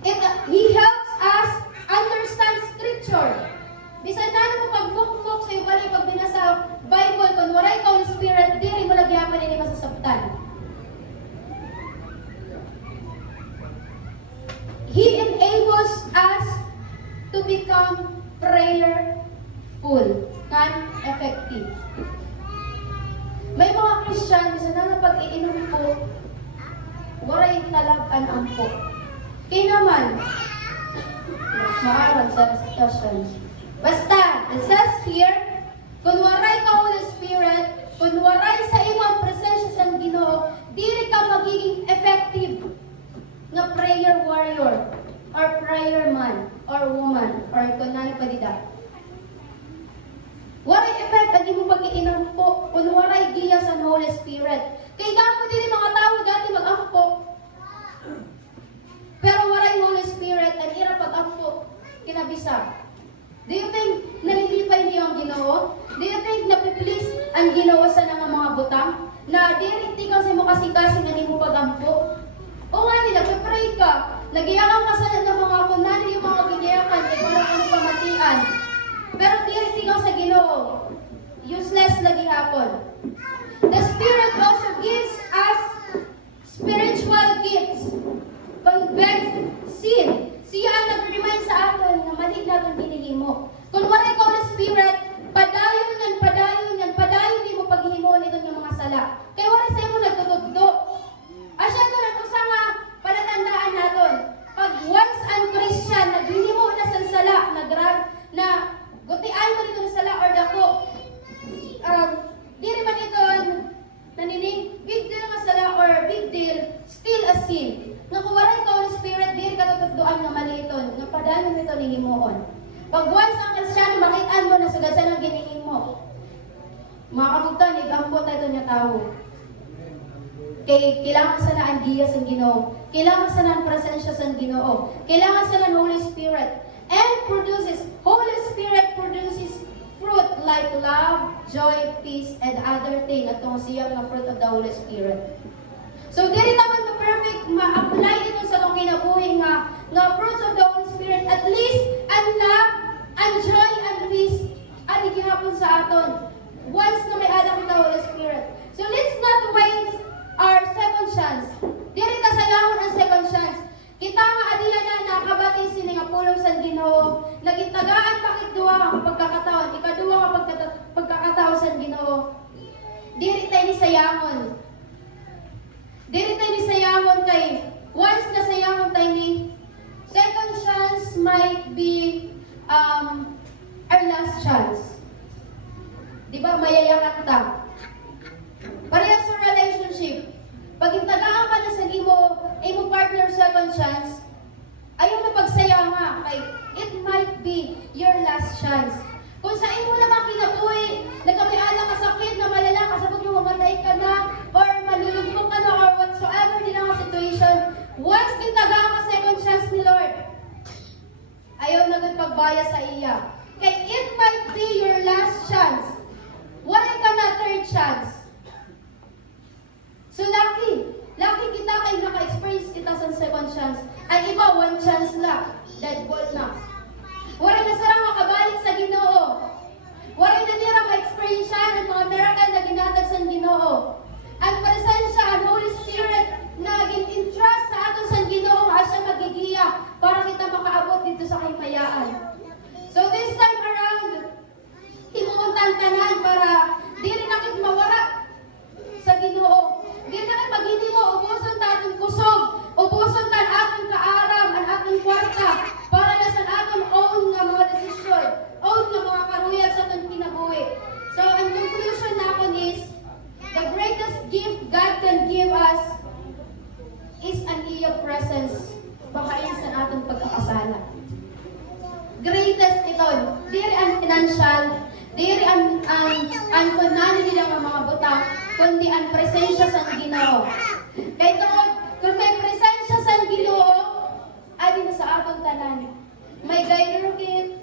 He helps us understand Scripture. Bisan na mo pagbukbok sa iyo balik pag binasa Bible, kung waray ka Holy Spirit, diri mo lagyapan ini masasabtan. He enables us to become prayerful and effective. May mga Christian, bisan na pag-iinom po, waray talagan ang po. Kaya naman, maarag sa discussions. Basta, it says here, kung waray ka Holy Spirit, kung waray sa imong presensya sa Ginoo, dili ka magiging effective na prayer warrior, or prayer man, or woman, or kung nani pa dida. Waray effect ang imong pag-iinom po, kung waray giya sa Holy Spirit. Kaya gamo dili mga tao dati mag-ampo, pero waray Holy Spirit, ang ira pag-ampo, kinabisa. Do you think nalilipay niyo ang Ginoo? Do you think napiplease ang Ginoo sa mga butang? Na diri ikaw sa mo kasing-kasing ang imo pag-ampo? O nga nila, pipray ka. Nagiyakan ka sa ng mga kunan, yung mga giniyakan, kaya parang ano pamatian. Pero diri ikaw sa Ginoo. Useless lagi hapon. The Spirit also gives us spiritual gifts. Convict sin. Siya ang nag-remind sa atin na mali natin ginihimo. Kung wala ikaw na Spirit, padayon di mo paghihimoon ito ng mga sala. Kaya wala sa imo nagtutugdo. Asya ito na sa nga palatandaan natin. Pag once ang Christian, naghihimo na sa sala, na gutian mo dito sa sala or dako, di rin man ito nanining big deal nga sala or big deal, still a sin. Nga kung wala ikaw Holy Spirit, di ka tutugdoan nga mali ito, nga padayon ito nihimoon. Pag once ang Kristiyan, makitaan mo na sugasan ang giningin mo. Mga kabugtan, igambot ito niya tao. Kailangan sana ang giya sa Ginoo. Kailangan sana ang presensya sa Ginoo. Kailangan sana ang Holy Spirit. And Holy Spirit produces fruit like love, joy, peace, and other things. Ito siya ng fruit of the Holy Spirit. So, dili naman ma-perfect, ma-apply dito sa itong kinabuhi nga fruits of the Holy Spirit. At least, ang love, ang joy, and peace, ang igihapon sa aton. once na may ada kita Holy Spirit. So let's not waste our second chance. Dili ta sayahon ang second chance. Kita nga adiya na nakabati sini nga pulong sa Ginoo, nagitagaan bakit duwa ang pagkakataon, ikaduwa nga pagkakataon sa Ginoo. Dili tayo ni sayahon. Dili tayo ni sayahon kay once na sayahon tayo ni second chance might be our last chance. Di ba mayayakan ta? Parehas sa relationship. Pag intagaan ka na sa imo partner second chance, ayaw na pagsaya nga, kay it might be your last chance. Kung sa imo naman kinabuhi, nagkamiala ka sakit na malala, kasabot mo mamatay ka na, or malulugmok ka na, or whatsoever din ang situation, once intagaan ka second chance ni Lord, ayaw na gud pagbaya sa iya. Kay it might be your last chance. Wala ka na third chance. So lucky kita kay naka-experience kita sa second chance. Ay iba, one chance lang. Dead ball na. Wala na sarang makabalik sa Ginoo. Wala na nila ma-experience siya ng mga miracle na ginatag sa Ginoo. Ang presensya, ang Holy Spirit na gin-entrust sa aton sa Ginoo, siya magigiya para kita makaabot dito sa kahimayaan. So this time around, timuuntan tanan para di rin nakit mawara sa Ginoo. Di na kay pagindi mo, ubuson ta atong kusog, ubuson ta atong kaaram, ang atong kwarta, para na sa atong own nga mga desisyon, own nga mga karuyag sa atong kinabuhi. So, ang conclusion natin is, the greatest gift God can give us is an iyong presence, bakain sa atong pagkakasala. Greatest ito, diri ang financial, diri ang kunani nila nga mga butang, kundi ang presensya sa Ginoo. Kaya tungod, kung may presensya sa Ginoo, adi na sa atong tanan. May guider kit,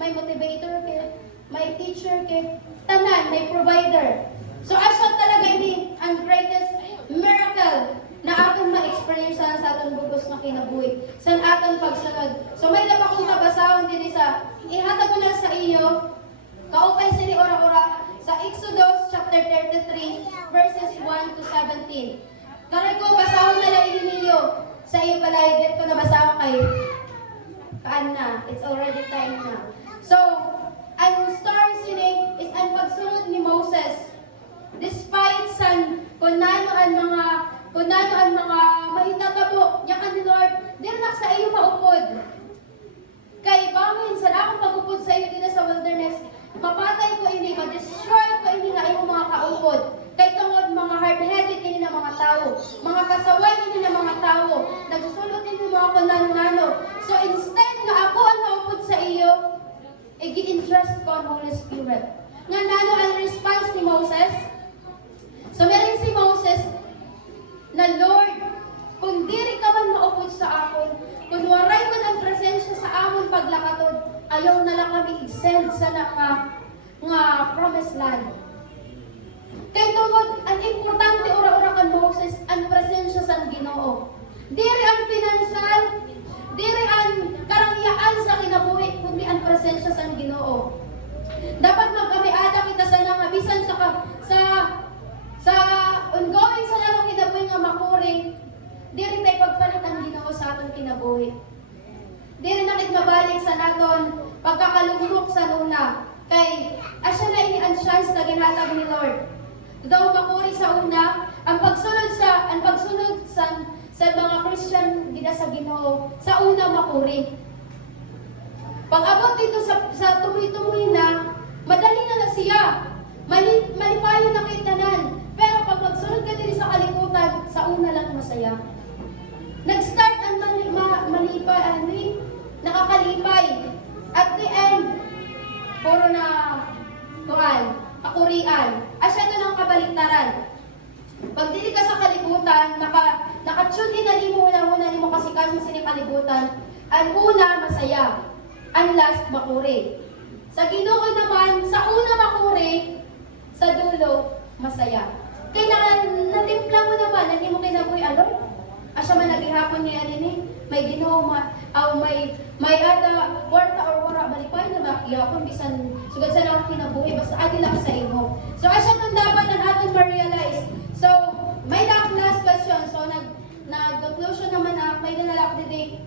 may motivator kit, may teacher kit, tanan, may provider. So asa talaga ini ang greatest miracle na atong ma-experience sa atong bugos na kinabuhi, sa atong pagsunod. So may dapat kong mabasahon din sa ihatag ko na sa iyo, kaupay sini ora-ora, sa Exodus chapter 33 verses 1 to 17. Karay ko basahon na lang ninyo sa iyo balay dito ko na basahon kayo. Kaan na, it's already time na. So, ang story sini is ang pagsunod ni Moses. Despite san kunano ang mga mahitatabo niya kan ni Lord, dirnak sa iyo maupod. Kay bangin sa akong pagupod sa iyo dito sa wilderness, mapatay ko ini, ma-destroy ko ini na iyong mga kaupod. Kay tungod mga hard-headed ini na mga tao, mga kasaway ini na mga tao, nagsusulot ini mga kunano-nano. So instead nga ako ang maupod sa iyo, igi-interest ko ang Holy Spirit. Nga nano ang response ni Moses? So meron si Moses na Lord, kung diri ka man maupod sa akon, kung waray man ang presensya sa amon paglakatod, ayaw na lang kami i-send sa nga promised land. Kaya tungod, ang importante ora-ora kan Moses, ang presensya sa Ginoo. Diri ang financial, diri ang karangyaan sa kinabuhi, kundi ang presensya sa Ginoo. Dapat magkamiada kita sa nangabisan sa ongoing sa larong kinabuhi nga makuring, diri tayo pagpalit ang Ginoo sa atong kinabuhi. Diri nakit mabalik sa naton pagkakalugmok sa luna. Kay asya na ini ang chance na ginhatag ni Lord. Daw makuri sa una, ang pagsunod sa mga Christian gina sa Ginoo, sa una makuri. Pag abot dito sa tuloy-tuloy na, madali na siya. Malipayo na kay tanan. Pero pag magsunod ka din sa kalibutan, sa una lang masaya. Nag-start ang malipay, nakakalipay. At the end, puro na kakurian. Asya na lang kabaliktaran. Pag dili ka sa kalibutan, naka-tune in na mo kasi kasi sinikalibutan. Ang una, masaya. Ang last, makuri. Sa Ginoo naman, sa una makuri, sa dulo, masaya. Kaya natimpla mo naman, hindi mo kinabuhi, Lord, asya man nagihapon niya may Ginoo, may may ada kwarta or wala malipay na makiyapon bisan sugad sa lang kinabuhi basta adi lang sa imo. So asya tong dapat ang aton ma-realize. So may last question. So nag-conclusion naman na may nanalak today.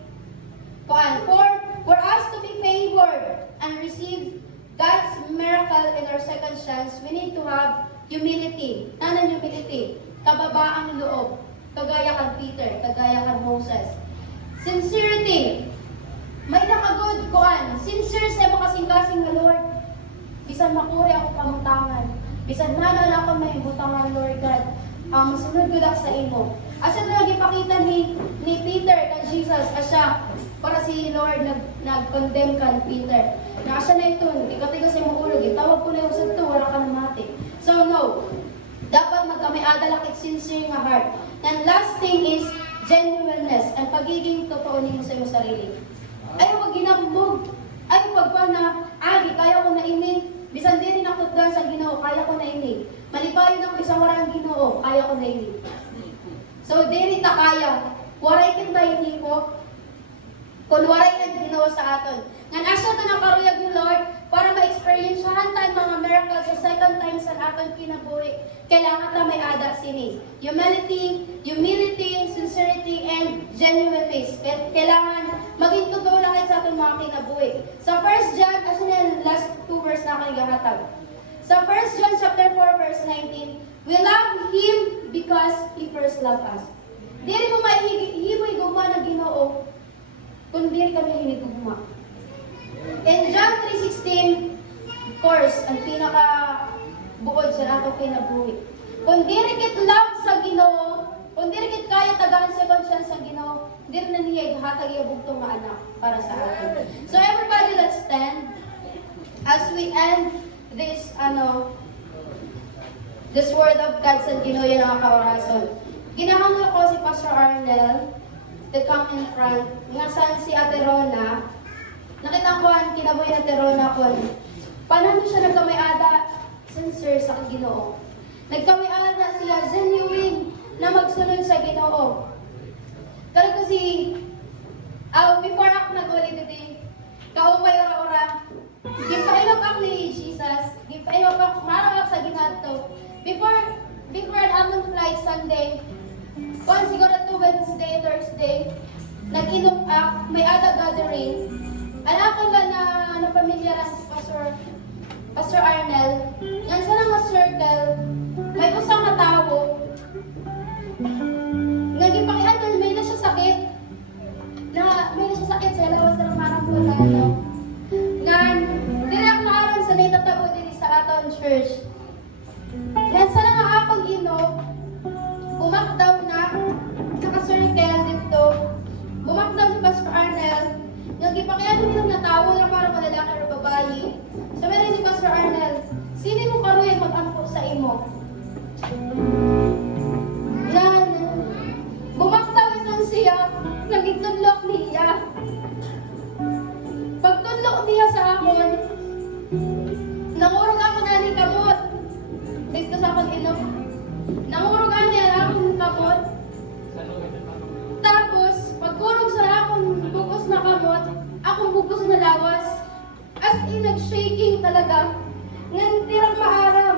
For us to be favored and receive God's miracle in our second chance, we need to have humility. Nanan humility? Kababaang loob. Kagaya kang Peter, kagaya kang Moses. Sincerity. May nakagod kuan. Sincere sa mga kasing-kasing nga Lord. Bisan makuri ako pamutangan. Bisan nanan ako may butangan, Lord God. Masunod ko lang sa imo. Asya na ipakita ni Peter kang Jesus. Asya, para si Lord nag-condemn kan Peter. Na asya na ito, ikaw sa imong ulog. Tawag ko na yung sa ito, wala ka namati. So no, dapat magkamay-ada lakit sincere nga heart. And last thing is genuineness and pagiging totoo nimo sa iyong sarili. Ayaw wag ginambog. Ayaw wag na agi kaya ko na ini. Bisan diri nakutdan sa Ginoo, kaya ko na ini. Malipayon ako isang warang Ginoo, kaya ko na ini. So diri ta kaya. Waray kin ba ini ko? Kung waray ang Ginoo sa aton. Ngan asya ta nakaruyag ni Lord para ma-experiencehan ta mga miracles sa second time sa aton kinabuhi. Kailangan ta may ada sini. Humility, sincerity, and genuineness. Kailangan maging totoo lang sa aton mga kinabuhi. Sa 1 John, asya na last 2 verse na kayo gahatag. Sa 1 John chapter 4 verse 19, we love Him because He first loved us. Dili mo maihimoy guma ng Ginoo kung dili kami hinigugma. In John 3:16, of course, ang pinaka buod sa ato kinabuhi. Kung dili kit love sa Ginoo, kung dili kit kaya tagaan sa conscience sa Ginoo, dili na niya ihatag iya bugtong nga anak para sa atin. So everybody, let's stand as we end this word of God sa Ginoo yung mga kaorason. Ginahangyo ko si Pastor Arnel to come in front. Nga saan si Ate Rona, nakita ko ang kinabuhi na Ate Rona ko. Paano siya nagkamay-ada sincere sa Ginoo? Nagkamay-ada siya genuine na magsunod sa Ginoo. Pero kasi, before ako nag-ulit today, kaumay ora-ora, gipailok ako ni Jesus, gipailok ako, marawak sa Ginoo. Before an among flight Sunday, kung siguro to Wednesday, Thursday, nag-inom may ada gathering. Alam ko ba na pamilyaran si Pastor Arnel, yan sa nga circle, may usang na tao, nagipakihan may na siya sakit, sa lawas na marang wala na. Ngan, direct na aron sa naitatabo din sa aton church. Yan sa nga akong bumakdaw na, naka-circle dito, bumakdaw si Pastor Arnel, nagipakihan nila na tao na para malalaki o babae. So, meron si Pastor Arnel, sino mo karoy mag-ampo sa imo? Yan, bumakdaw itong siya, nagitudlok niya. Pagtudlok niya sa amon, nangurog ako na ni kamot. Dito sa akong inom. Nangurog niya na akong kamot. Tapos, pagkurog sa akong bukos na kamot, akong bukos na lawas. As in, nag-shaking talaga. Ngan tirang maaram.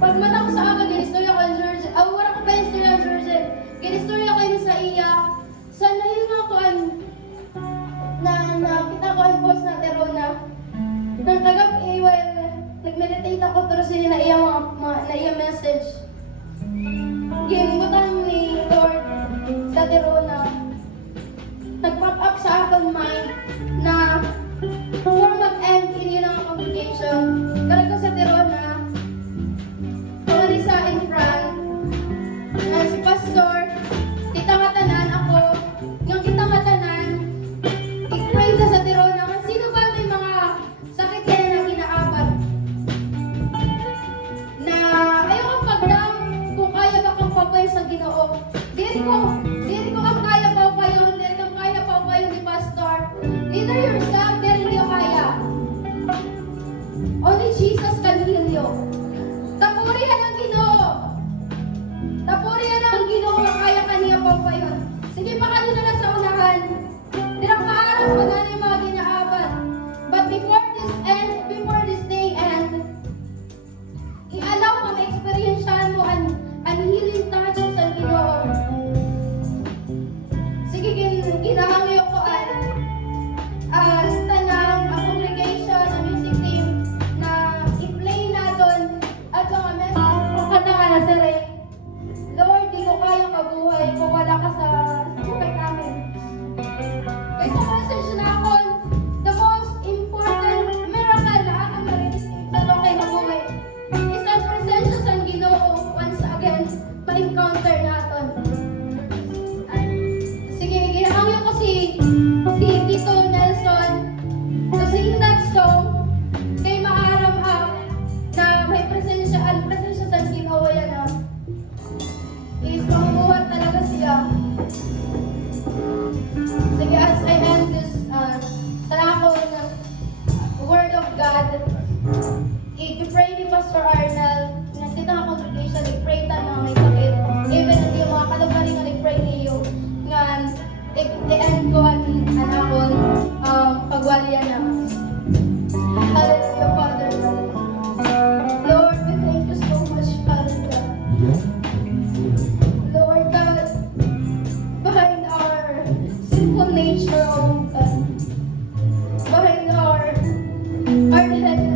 Pag mata ko sa aga, ginistorya ko ang George. Wala ko pa yung istorya ang George. Ginistorya ko yun sa iya. Sa nahil nga ko na kita ko ang boss na Terona. Nang tagap nag-meditate ako pero sila na iya message. Gimbutang ni Lord sa Terona. Nag-pop up sa aking mind na before mag-end in ang congregation, karag sa Terona, sa in front, si Pastor, kita matanan ako, yung kita matanan, i-pray na sa Terona, sino ba may mga sakit kaya na ginaapat? Na ayaw kang pag-down kung kaya ba kang papay sa Ginoo. Diri ko ang kaya papay, diri kang kaya papay ni Pastor. Either yourself, diri niyo kaya. Only Jesus can heal you. Tapurihan ang Ginoo. Tapurihan ang Ginoo, kaya kaniya pa yun. Sige pa kanina na sa unahan. Dirang kaarap mo na God, i-pray ni Pastor Arnel, nga dito nga congregation, i-pray ta nga may sakit. Even at yung mga kalabari nga i-pray niyo, nga i-end ko ang anakon, pagwalya na. Hallelujah, Father God. Lord, we thank you so much, Father God. Lord God, behind our sinful nature, oh God, behind our hard-headed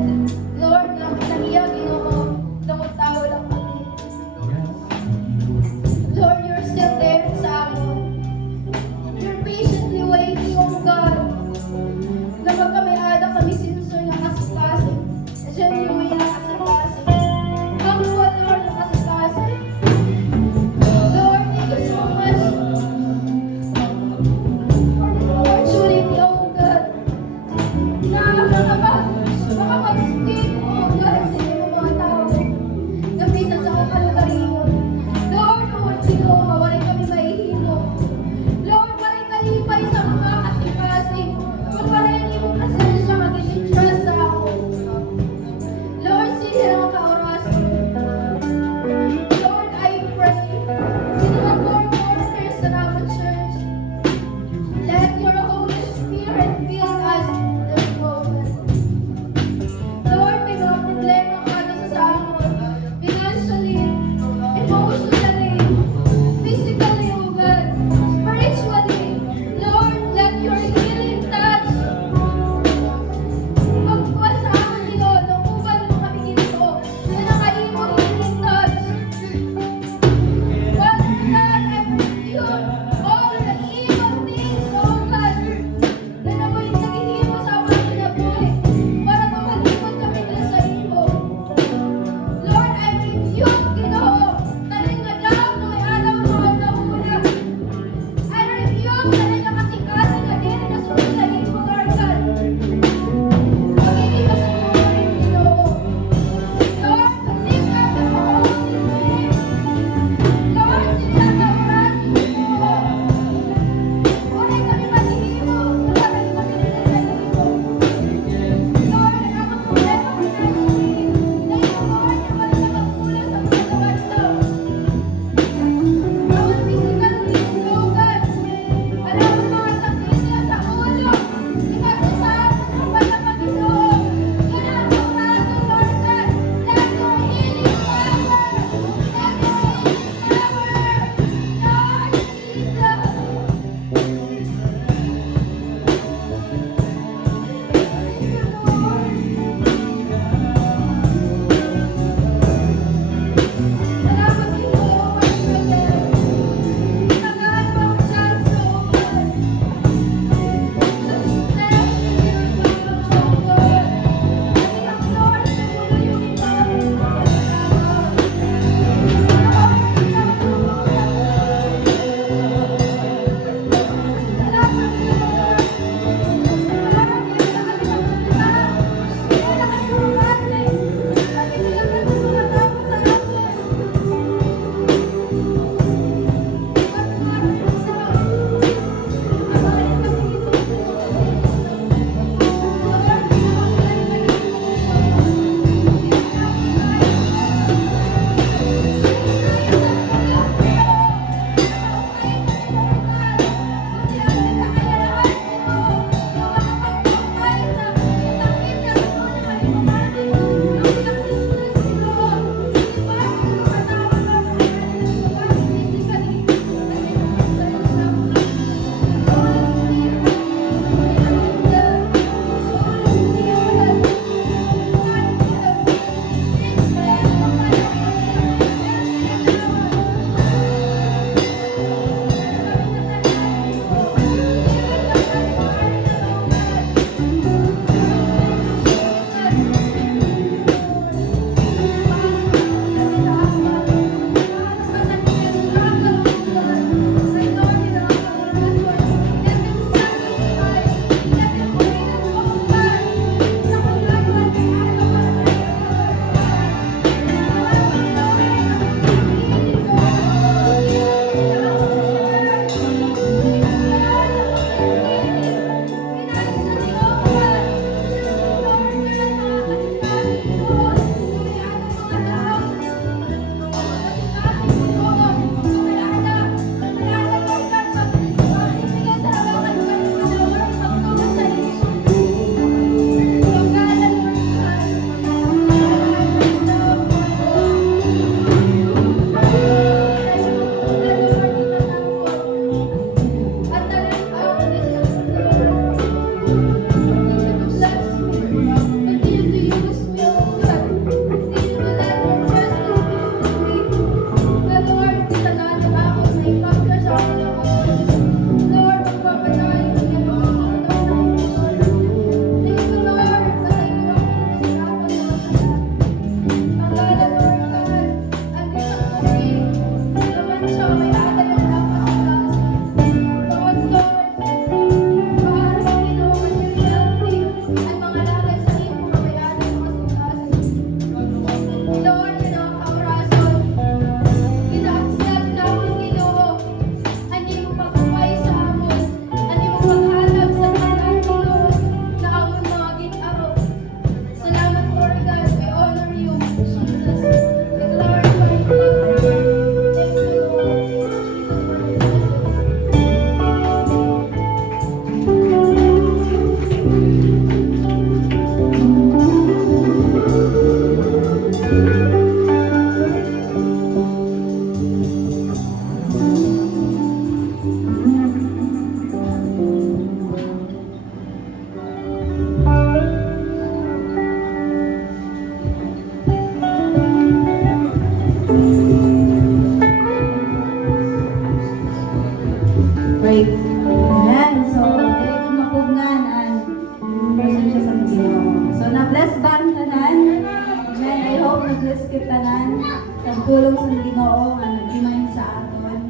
bless kita nan sa pulong sa Ginoo nga naghimayin sa aton.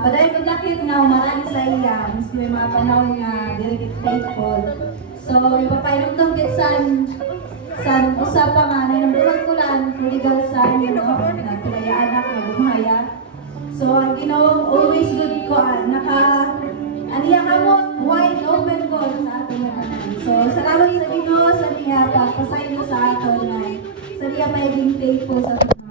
Paday ko lakit nga umarani sa iya, mas may mga panahon nga dili kit faithful. So, ipapainom tong kitsan san usapa nga nainamduman ko lang prodigal son, you know, na tulaya anak na bumaya. So, ang Ginoo always good ko aniya ka mo wide open ko sa aton nga tanan. So, salamat sa Ginoo sa niya pagpasaylo sa aton na sa niya maging faithful sa